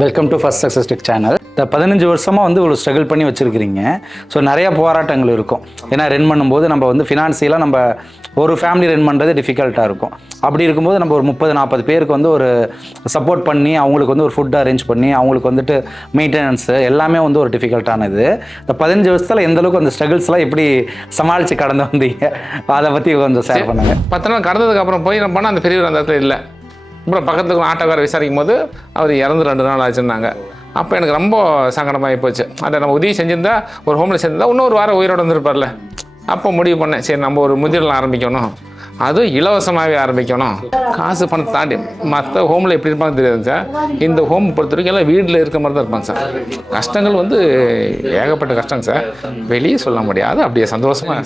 Welcome to first success tech channel. இந்த 15 வருஷமாக வந்து ஒரு ஸ்ட்ரகிள் பண்ணி வச்சுருக்கிறீங்க. ஸோ நிறையா போராட்டங்கள் இருக்கும். ஏன்னா ரன் பண்ணும்போது நம்ம வந்து ஃபினான்சியலாக நம்ம ஒரு ஃபேமிலி ரன் பண்ணுறது டிஃபிகல்ட்டாக இருக்கும். அப்படி இருக்கும்போது நம்ம ஒரு 30-40 பேருக்கு வந்து ஒரு சப்போர்ட் பண்ணி அவங்களுக்கு வந்து ஒரு ஃபுட் அரேஞ்ச் பண்ணி அவங்களுக்கு வந்துட்டு மெயின்டெனன்ஸு எல்லாமே வந்து ஒரு டிஃபிகல்ட்டானது. இந்த 15 வருஷத்தில் எந்தளவுக்கு அந்த ஸ்ட்ரகிள்ஸ்லாம் எப்படி சமாளித்து கடந்து வந்தீங்க, அதை பற்றி கொஞ்சம் ஷேர் பண்ணுங்க. 10 நாள் கடந்ததுக்கு அப்புறம் போய் நம்ம பண்ணால் அந்த பெரியவர் அந்த இடத்துல இல்லை. அப்புறம் பக்கத்துக்கு ஆட்டோக்கார விசாரிக்கும் போது அவர் இறந்து 2 நாள் ஆச்சுருந்தாங்க. அப்போ எனக்கு ரொம்ப சங்கடமாகி போச்சு. அதை நம்ம உதவி செஞ்சுருந்தா, ஒரு ஹோமில் செஞ்சிருந்தா இன்னொரு வாரம் உயிரோடு வந்துருப்பார்ல. அப்போ முடிவு பண்ணேன், சரி நம்ம ஒரு முதிரில் ஆரம்பிக்கணும், அதுவும் இலவசமாகவே ஆரம்பிக்கணும். காசு பணத்தை தாண்டி மற்ற ஹோமில் எப்படி இருப்பாங்க தெரியாது சார். இந்த ஹோம் பொறுத்த வரைக்கும் எல்லாம் வீட்டில் இருக்க மாதிரி தான் இருப்பாங்க சார். கஷ்டங்கள் வந்து ஏகப்பட்ட கஷ்டம் சார், வெளியே சொல்ல முடியாது. அப்படியே சந்தோஷமாக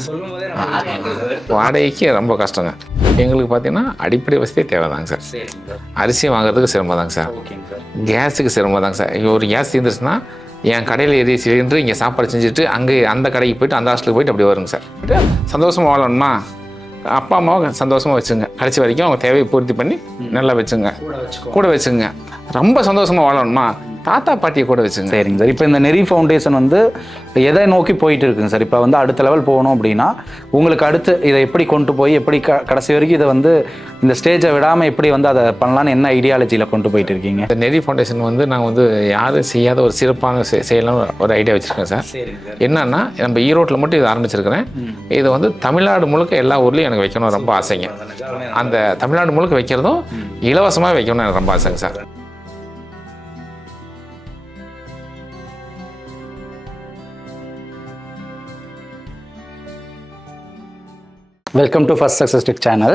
வாடகைக்கு ரொம்ப கஷ்டங்க. எங்களுக்கு பார்த்தீங்கன்னா அடிப்படை வசதியே தேவைதாங்க சார். அரிசி வாங்குறதுக்கு சிரமம் தாங்க சார், கேஸுக்கு சிரமம் தாங்க சார். ஒரு கேஸ் தீர்ந்துச்சுன்னா என் கடையில் எரிய சிலிண்டர் இங்கே சாப்பாடு செஞ்சுட்டு அங்கே அந்த கடைக்கு போய்ட்டு அந்த ஹாஸ்டலுக்கு போய்ட்டு அப்படி வருங்க சார். சந்தோஷமாக வாழணுமா, அப்பா அம்மாவை சந்தோஷமாக வச்சுங்க, கடைசி வரைக்கும் அவங்க தேவையை பூர்த்தி பண்ணி நல்லா வச்சுங்க, கூட வச்சுங்க. ரொம்ப சந்தோஷமாக வாழணுமா, தாத்தா பாட்டியை கூட வச்சுங்க. சரிங்க சார். இப்போ இந்த நெறி ஃபவுண்டேஷன் வந்து எதை நோக்கி போயிட்டு இருக்குங்க சார்? இப்போ வந்து அடுத்த லெவல் போகணும் அப்படின்னா உங்களுக்கு அடுத்து இதை எப்படி கொண்டு போய் எப்படி கடைசி வரைக்கும் இதை வந்து இந்த ஸ்டேஜை விடாமல் எப்படி வந்து அதை பண்ணலான்னு என்ன ஐடியாலஜியில் கொண்டு போயிட்டு இருக்கீங்க? இந்த நெறி ஃபவுண்டேஷன் வந்து நான் வந்து யாரும் செய்யாத ஒரு சிறப்பான செய்யலாம் ஒரு ஐடியா வச்சுருக்கேன் சார். என்னன்னா, நம்ம ஈரோட்டில் மட்டும் இதை ஆரம்பிச்சிருக்கிறேன். இது வந்து தமிழ்நாடு முழுக்க எல்லா ஊர்லேயும் எனக்கு வைக்கணும் ரொம்ப ஆசைங்க. அந்த தமிழ்நாடு முழுக்க வைக்கிறதும் இலவசமாக வைக்கணும்னு எனக்கு ரொம்ப ஆசைங்க sir. Welcome to first success tech channel.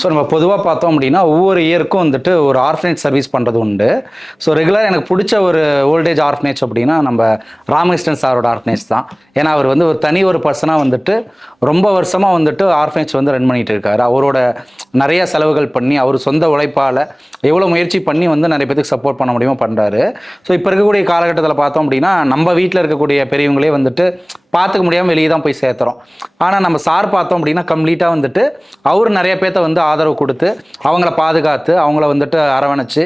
So நம்ம பொதுவாக பார்த்தோம் அப்படின்னா ஒவ்வொரு இயருக்கும் வந்துட்டு ஒரு ஆர்ஃபனேஜ் சர்வீஸ் பண்ணுறது உண்டு. ஸோ ரெகுலராக எனக்கு பிடிச்ச ஒரு ஓல்டேஜ் ஆர்ஃபனேஜ் அப்படின்னா நம்ம ராமகிருஷ்ணன் சாரோட ஆர்ஃபனேஜ் தான். ஏன்னா அவர் வந்து ஒரு தனி ஒரு பர்சனாக வந்துட்டு ரொம்ப வருஷமாக வந்துட்டு ஆர்ஃபனேஜ் வந்து ரன் பண்ணிகிட்டு இருக்காரு. அவரோட நிறைய செலவுகள் பண்ணி அவர் சொந்த உழைப்பால் எவ்வளோ முயற்சி பண்ணி வந்து நிறைய பேருக்கு சப்போர்ட் பண்ண முடியுமோ பண்ணுறாரு. ஸோ இப்போ இருக்கக்கூடிய காலகட்டத்தில் பார்த்தோம் அப்படின்னா நம்ம வீட்டில் இருக்கக்கூடிய பெரியவங்களே வந்துட்டு பார்த்துக்க முடியாமல் வெளியே தான் போய் சேர்த்துறோம். ஆனால் நம்ம சார் பார்த்தோம் அப்படின்னா கம்ப்ளீட்டாக வந்துட்டு அவர் நிறைய பேர்த்த வந்து ஆதரவு கொடுத்து அவங்கள பாதுகாத்து அவங்கள வந்துட்டு அரவணைச்சு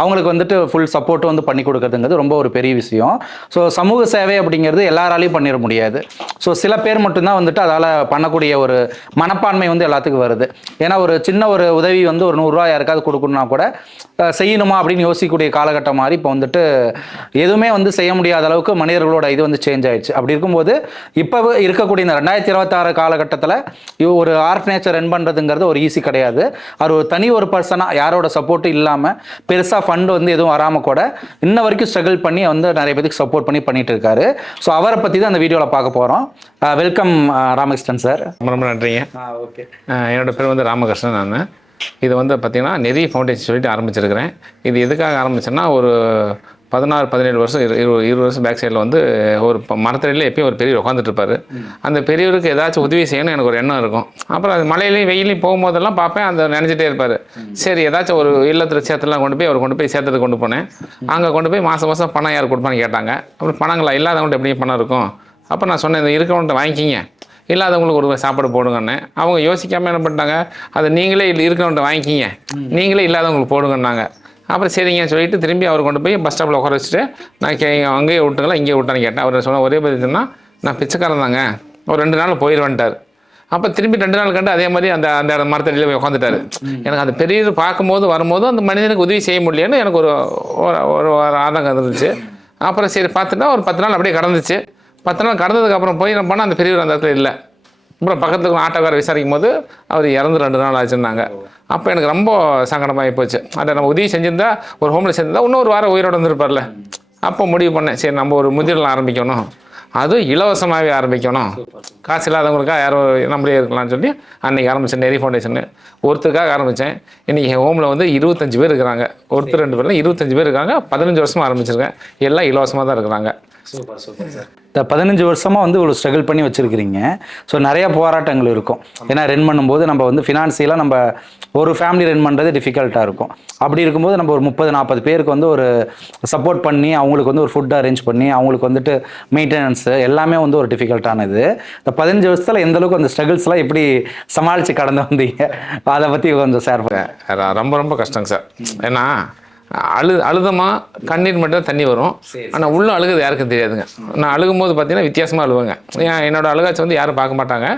அவங்களுக்கு வந்துட்டு ஃபுல் சப்போர்ட் வந்து பண்ணி கொடுக்குறதுங்கிறது ரொம்ப ஒரு பெரிய விஷயம். ஸோ சமூக சேவை அப்படிங்கிறது எல்லாராலையும் பண்ணிட முடியாது. ஸோ சில பேர் மட்டும்தான் வந்துட்டு அதால் பண்ணக்கூடிய ஒரு மனப்பான்மை வந்து எல்லாத்துக்கும் வருது. ஏன்னா ஒரு சின்ன ஒரு உதவி வந்து ஒரு 100 ரூபா யாருக்காவது கொடுக்கணும்னா கூட செய்யணுமா அப்படின்னு யோசிக்கக்கூடிய காலகட்டம் மாதிரி இப்போ வந்துட்டு எதுவுமே வந்து செய்ய முடியாத அளவுக்கு மனிதர்களோட இது வந்து சேஞ்ச் ஆயிடுச்சு. அப்படி இருக்கும்போது இப்போ இருக்கக்கூடிய இந்த 2026 காலகட்டத்தில் ஒரு ஆர்ஃபனேஜை ரன் பண்ணுறதுங்கிறது ஒரு ஈஸி கிடையாது. அவர் ஒரு தனி ஒரு பர்சனாக யாரோட சப்போர்ட்டும் இல்லாமல் பெருசாக ஃபண்டு வந்து எதுவும் வராமல் கூட இன்ன வரைக்கும் ஸ்ட்ரகிள் பண்ணி வந்து நிறைய பேருக்கு சப்போர்ட் பண்ணிட்டு இருக்காரு. ஸோ அவரை பற்றி தான் அந்த வீடியோவில் பார்க்க போகிறோம். Welcome Ramakrishnan sir. ரொம்ப நன்றிங்க. ஓகே, என்னோட பேர் வந்து ராமகிருஷ்ணன். நான் இது வந்து பார்த்திங்கன்னா நெறி ஃபவுண்டேஷன் சொல்லிட்டு ஆரம்பிச்சிருக்கிறேன். இது எதுக்காக ஆரம்பிச்சேன்னா, ஒரு 16-17 வருஷம் 20 வருஷம் பேக் சைடில் வந்து ஒரு மரத்தடியில் எப்பயும் ஒரு பெரியவர் உட்காந்துட்டு இருப்பார். அந்த பெரியவருக்கு ஏதாச்சும் உதவி செய்யணும் எனக்கு ஒரு எண்ணம் இருக்கும். அப்புறம் அது மழையிலையும் வெயிலையும் போகும்போதெல்லாம் பார்ப்பேன், அந்த நினைச்சிட்டே இருப்பார். சரி ஏதாச்சும் ஒரு இல்லத்தில் சேர்த்துலாம் கொண்டு போய் சேர்த்துட்டு கொண்டு போனேன். அங்கே கொண்டு போய் மாதம் பணம் யார் கொடுப்பான்னு கேட்டாங்க. அப்புறம் பணங்களா இல்லாதவங்கள்ட்ட எப்படி பணம் இருக்கும்? அப்போ நான் சொன்னேன், இந்த இருக்கிறவன்ட்ட வாங்கிக்கிங்க, இல்லாதவங்களுக்கு ஒரு சாப்பாடு போடுங்கன்னு. அவங்க யோசிக்காமல் என்ன பண்ணிட்டாங்க, அதை நீங்களே இருக்கிறவன்ட்ட வாங்கிக்கிங்க, நீங்களே இல்லாதவங்களுக்கு போடுங்கன்னாங்க. அப்புறம் சரிங்க சொல்லிட்டு திரும்பி அவர் கொண்டு போய் பஸ் ஸ்டாப்பில் உட்கார வச்சுட்டு நான் அங்கேயே விட்டுங்களா இங்கேயே விட்டான்னு கேட்டேன். அவர் சொன்ன ஒரே பதில் சொன்னால், நான் பிச்சைக்காரன் தாங்க, ஒரு 2 நாள் போயிடுவேன்ட்டார். அப்போ திரும்பி 2 நாள் கண்டு அதே மாதிரி அந்த மரத்தடியில் போய் உட்காந்துட்டார். எனக்கு அந்த பெரிய பார்க்கும்போது வரும்போது அந்த மனிதனுக்கு உதவி செய்ய முடியலன்னு எனக்கு ஒரு ஆதங்கம் இருந்துச்சு. அப்புறம் சரி பார்த்துட்டா ஒரு 10 நாள் அப்படியே கடந்துச்சு. 10 நாள் கடந்ததுக்கப்புறம் போய் நம்ம பண்ணால் அந்த பெரியவர் அந்த இடத்துல இல்லை. அப்புறம் பக்கத்துக்கு ஆட்டோக்கார விசாரிக்கும் போது அவர் இறந்து 2 நாள் ஆச்சுருந்தாங்க. அப்போ எனக்கு ரொம்ப சங்கடமாகி போச்சு. அதை நம்ம உதவி செஞ்சுருந்தா, ஒரு ஹோமில் செஞ்சிருந்தா இன்னொரு வாரம் உயிரோடு வந்துருப்பார்ல. அப்போ முடிவு பண்ணேன், சரி நம்ம ஒரு முதிரில் ஆரம்பிக்கணும், அதுவும் இலவசமாகவே ஆரம்பிக்கணும், காசு இல்லாதவங்களுக்காக யாரும் நம்மளே இருக்கலாம்னு சொல்லி அன்றைக்கி ஆரம்பித்தேன் நெறி ஃபவுண்டேஷன். ஒருத்தருக்காக ஆரம்பித்தேன். இன்றைக்கி ஹோமில் வந்து 25 பேர் இருக்கிறாங்க. ஒருத்தர் 2 பேரில் 25 பேர் இருக்காங்க. 15 வருஷமாக ஆரம்பிச்சிருக்கேன். எல்லாம் இலவசமாக தான் இருக்கிறாங்க. Super sir. இந்த 15 வருஷமாக வந்து ஒரு ஸ்ட்ரகிள் பண்ணி வச்சுருக்கிறீங்க. ஸோ நிறையா போராட்டங்கள் இருக்கும். ஏன்னா ரன் பண்ணும்போது நம்ம வந்து ஃபினான்சியலாக நம்ம ஒரு ஃபேமிலி ரன் பண்ணுறது டிஃபிகல்ட்டாக இருக்கும். அப்படி இருக்கும்போது நம்ம ஒரு 30-40 பேருக்கு வந்து ஒரு சப்போர்ட் பண்ணி அவங்களுக்கு வந்து ஒரு ஃபுட் அரேஞ்ச் பண்ணி அவங்களுக்கு வந்துட்டு மெயின்டெனன்ஸு எல்லாமே வந்து ஒரு டிஃபிகல்ட்டானது. இந்த 15 வருஷத்தில் எந்தளவுக்கு அந்த ஸ்ட்ரகிள்ஸ்லாம் எப்படி சமாளித்து கடந்து வந்தீங்க, அதை பற்றி கொஞ்சம் ஷேர் பண்ணுங்க. ரொம்ப கஷ்டங்க சார். ஏன்னா அழுதமா கண்ணீர் மட்டும் தான் தண்ணி வரும். ஆனால் உள்ள அழுகுது யாருக்கும் தெரியாதுங்க. நான் அழுகும் போது பார்த்தீங்கன்னா வித்தியாசமாக அழுவேங்க. என்னோட அழுகாச்சி வந்து யாரும் பார்க்க மாட்டாங்க.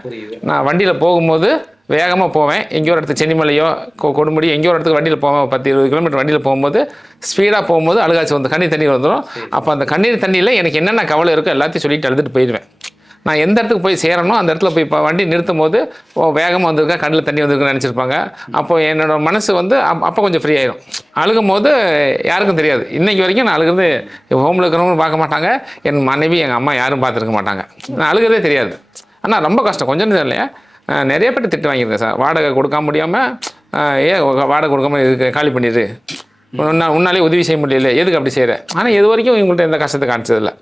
நான் வண்டியில் போகும்போது வேகமாக போவேன். எங்கேயோ ஒரு இடத்துக்கு சென்னிமலையோ கொடுமுடி எங்கேயோ ஒரு இடத்துக்கு வண்டியில் போவேன். 10-20 கிலோமீட்டர் வண்டியில் போகும்போது ஸ்பீடாக போகும்போது அழுகாச்சி வந்து கண்ணீர் தண்ணி வந்துடும். அப்போ அந்த கண்ணீர் தண்ணியில் எனக்கு என்னென்ன கவலை இருக்கோ எல்லாத்தையும் சொல்லிட்டு அழுதுட்டு போயிடுவேன். நான் எந்த இடத்துக்கு போய் சேரணும் அந்த இடத்துல போய் இப்போ வண்டி நிறுத்தும் போது வேகமாக வந்திருக்கேன், கண்ணில் தண்ணி வந்திருக்குன்னு நினச்சிருப்பாங்க. அப்போது என்னோடய மனசு வந்து அப்போ கொஞ்சம் ஃப்ரீ ஆகிடும். அழுகும் போது யாருக்கும் தெரியாது. இன்றைக்கி வரைக்கும் நான் அழுகிறது ஹோமில் இருக்கிறவங்களும் பார்க்க மாட்டாங்க, என் மனைவி எங்கள் அம்மா யாரும் பார்த்துருக்க மாட்டாங்க. நான் அழுகிறதே தெரியாது. ஆனால் ரொம்ப கஷ்டம். கொஞ்சம் இல்லையா, நிறைய பேர் திட்டு வாங்கியிருக்கேன் சார். வாடகை கொடுக்க முடியாமல் ஏன் வாடகை கொடுக்காம இதுக்கு காலி பண்ணிடு, உன்னாலே உதவி செய்ய முடியல, எதுக்கு அப்படி செய்கிறேன். ஆனால் இது வரைக்கும் இவங்கள்ட்ட எந்த கஷ்டத்தை காமிச்சதில்லை.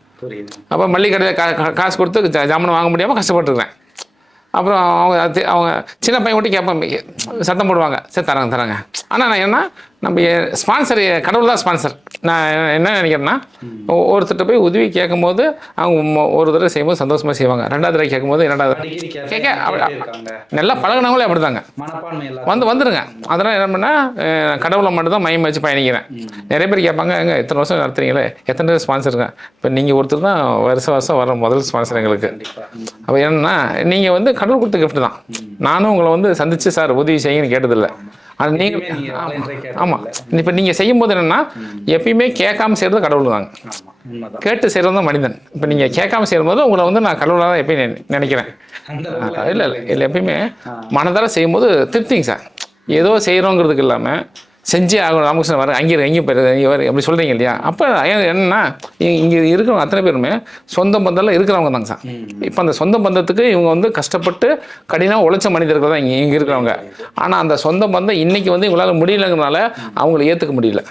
அப்போ மல்லிகை கடையில் காசு கொடுத்து ஜாமான் வாங்க முடியாமல் கஷ்டப்பட்டுருக்கேன். அப்புறம் அவங்க சின்ன பையன் மட்டும் கேட்பாங்க, சத்தம் போடுவாங்க, சரி தராங்க. ஆனால் நான் என்ன, நம்ம ஸ்பான்சர் கடவுள் தான் ஸ்பான்சர். நான் என்ன நினைக்கிறேன்னா, ஒருத்தர்கிட்ட போய் உதவி கேட்கும் போது அவங்க ஒரு தடவை செய்யும்போது சந்தோஷமாக செய்வாங்க. 2வது தடவை கேட்கும்போது 2வது கேட்க நல்லா பழகினவங்களே அப்படி தாங்க வந்துருங்க. அதெல்லாம் என்ன பண்ணால் கடவுளை மட்டும் தான் மையம் வச்சு பயணிக்கிறேன். நிறைய பேர் கேட்பாங்க, எங்க இத்தனை வருஷம் நடத்துறீங்களே, எத்தனை பேர் ஸ்பான்சருங்க. இப்போ நீங்கள் ஒருத்தர் தான் வருஷம் வர முதல் ஸ்பான்சர் எங்களுக்கு. அப்போ என்னன்னா, நீங்கள் வந்து கடவுள் கொடுத்த கிஃப்ட் தான். நானும் உங்களை வந்து சந்திச்சு சார் உதவி செய்யுங்கன்னு கேட்டதில்லை. அது நீங்கள் ஆமாம், இப்போ நீங்கள் செய்யும்போது என்னென்னா, எப்பயுமே கேட்காம செய்கிறது கடவுள் தாங்க, கேட்டு செய்கிறது தான் மனிதன். இப்போ நீங்கள் கேட்காம செய்யும்போது உங்களை வந்து நான் கடவுளாக தான் எப்பயும் நினைக்கிறேன். இல்லை எப்பயுமே மனதார செய்யும்போது திருப்திங்க சார். ஏதோ செய்கிறோங்கிறதுக்கு இல்லாமல் செஞ்சே ஆகணும். ராமகிருஷ்ணன் வர அங்கேயும் போய் அப்படி சொல்கிறீங்க இல்லையா. அப்போ என்னென்னா, இங்கே இருக்கிறவங்க அத்தனை பேருமே சொந்த பந்தம்லாம் இருக்கிறவங்க தாங்க சார். இப்போ அந்த சொந்த பந்தத்துக்கு இவங்க வந்து கஷ்டப்பட்டு கடினமாக உழைச்ச மனிதர்கள் தான் இங்கே இருக்கிறவங்க. ஆனால் அந்த சொந்த பந்தம் இன்றைக்கி வந்து இவங்களால் முடியலைங்கிறனால அவங்கள ஏற்றுக்க முடியல.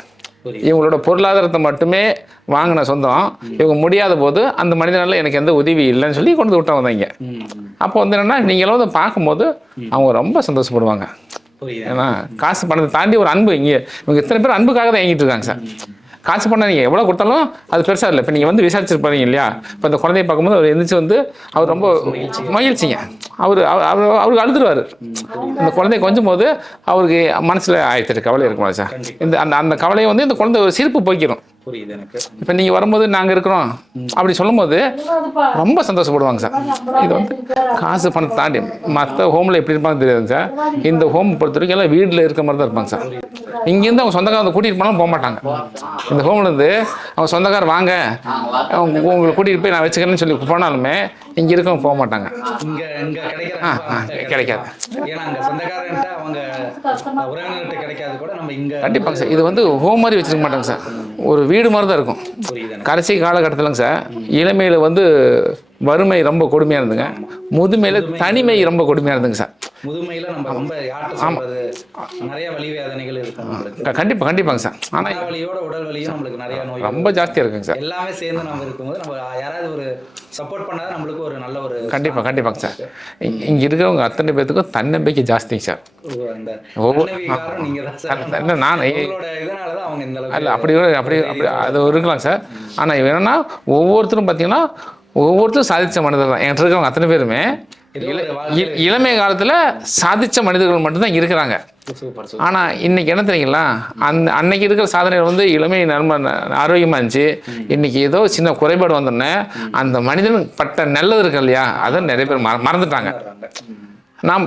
இவங்களோட பொருளாதாரத்தை மட்டுமே வாங்கின சொந்தம் இவங்க முடியாத போது அந்த மனிதனால எனக்கு எந்த உதவி இல்லைன்னு சொல்லி கொண்டு விட்டவங்க தான் இங்கே. அப்போ வந்து என்னென்னா, நீங்களும் வந்து பார்க்கும்போது அவங்க ரொம்ப சந்தோஷப்படுவாங்க. ஏன்னா காசு பணத்தை தாண்டி ஒரு அன்பு. இவங்க இத்தனை பேர் அன்புக்காக தான் இயங்கிட்டு இருக்காங்க சார். காசு பண்ண நீங்கள் எவ்வளோ கொடுத்தாலும் அது பெருசாக இல்லை. இப்போ நீங்கள் வந்து விசாரிச்சிருப்பாங்க இல்லையா, இப்போ இந்த குழந்தைய பார்க்கும்போது அவர் எந்திரிச்சு வந்து அவர் ரொம்ப மகிழ்ச்சிங்க. அவருக்கு அழுதுருவார். இந்த குழந்தைய கொஞ்சம் போது அவருக்கு மனசில் 1008 கவலை இருக்குமா சார். அந்த கவலையை வந்து இந்த குழந்தை ஒரு சிரிப்பு போய்க்கிறோம். இப்போ நீங்கள் வரும்போது நாங்கள் இருக்கிறோம் அப்படி சொல்லும் போது ரொம்ப சந்தோஷப்படுவாங்க சார். இது வந்து காசு பணத்தை தாண்டி மற்ற ஹோமில் எப்படி இருப்பாங்க தெரியாது சார். இந்த ஹோம் பொறுத்த வரைக்கும் எல்லாம் வீட்டில் இருக்க மாதிரி தான் இருப்பாங்க சார். இங்கேருந்து அவங்க சொந்தக்காரங்க கூட்டிகிட்டு போனாலும் போக மாட்டாங்க. இந்த ஹோம்லேருந்து அவங்க சொந்தக்காரர் வாங்க உங்களை கூட்டிகிட்டு போய் நான் வச்சுக்கிறேன்னு சொல்லி போனாலுமே இங்கே இருக்கவங்க போக மாட்டாங்க. கிடைக்காது. கண்டிப்பாங்க சார். இது வந்து ஹோம் மாதிரி வச்சுருக்க மாட்டாங்க சார். ஒரு வீடு மாதிரி தான் இருக்கும். கடைசி காலகட்டத்திலங்க சார், இளமையில் வந்து வறுமை ரொம்ப கொடுமையாக இருந்துங்க, முதுமையில் தனிமை ரொம்ப கொடுமையாக இருந்துங்க சார். முதுமையில் நம்ம ரொம்ப நிறைய வலி வேதனைகள் இருக்கும். கண்டிப்பாங்க சார். ஆனால் வலியோட உடல் வலியும் நம்மளுக்கு நிறைய நோய் ரொம்ப ஜாஸ்தியாக இருக்குங்க சார். எல்லாமே சேர்ந்து நம்ம இருக்கும்போது நம்ம யாராவது ஒரு சப்போர்ட் பண்ணாத நம்மளுக்கு ஒரு நல்ல ஒரு கண்டிப்பாங்க சார். இங்கே இருக்கிறவங்க அத்தனை பேர்த்துக்கும் தன்னம்பிக்கை ஜாஸ்திங்க சார். அப்படி அது இருக்கலாம் சார். ஆனால் என்னன்னா, ஒவ்வொருத்தரும் பார்த்தீங்கன்னா ஒவ்வொருத்தரும் சாதித்த மனிதர் தான். என்கிட்ட இருக்கிறவங்க அத்தனை பேருமே இளமை காலத்தில் சாதித்த மனிதர்கள் மட்டும்தான் இருக்கிறாங்க. ஆனால் இன்னைக்கு என்ன தெரியுங்களா, அன்னைக்கு இருக்கிற சாதனைகள் வந்து இளமை ஆரோக்கியமாக இருந்துச்சு. இன்னைக்கு ஏதோ சின்ன குறைபாடு வந்தோடனே அந்த மனிதன் பட்ட நல்லது இருக்கு இல்லையா, அதை நிறைய பேர் மறந்துட்டாங்க. நாம்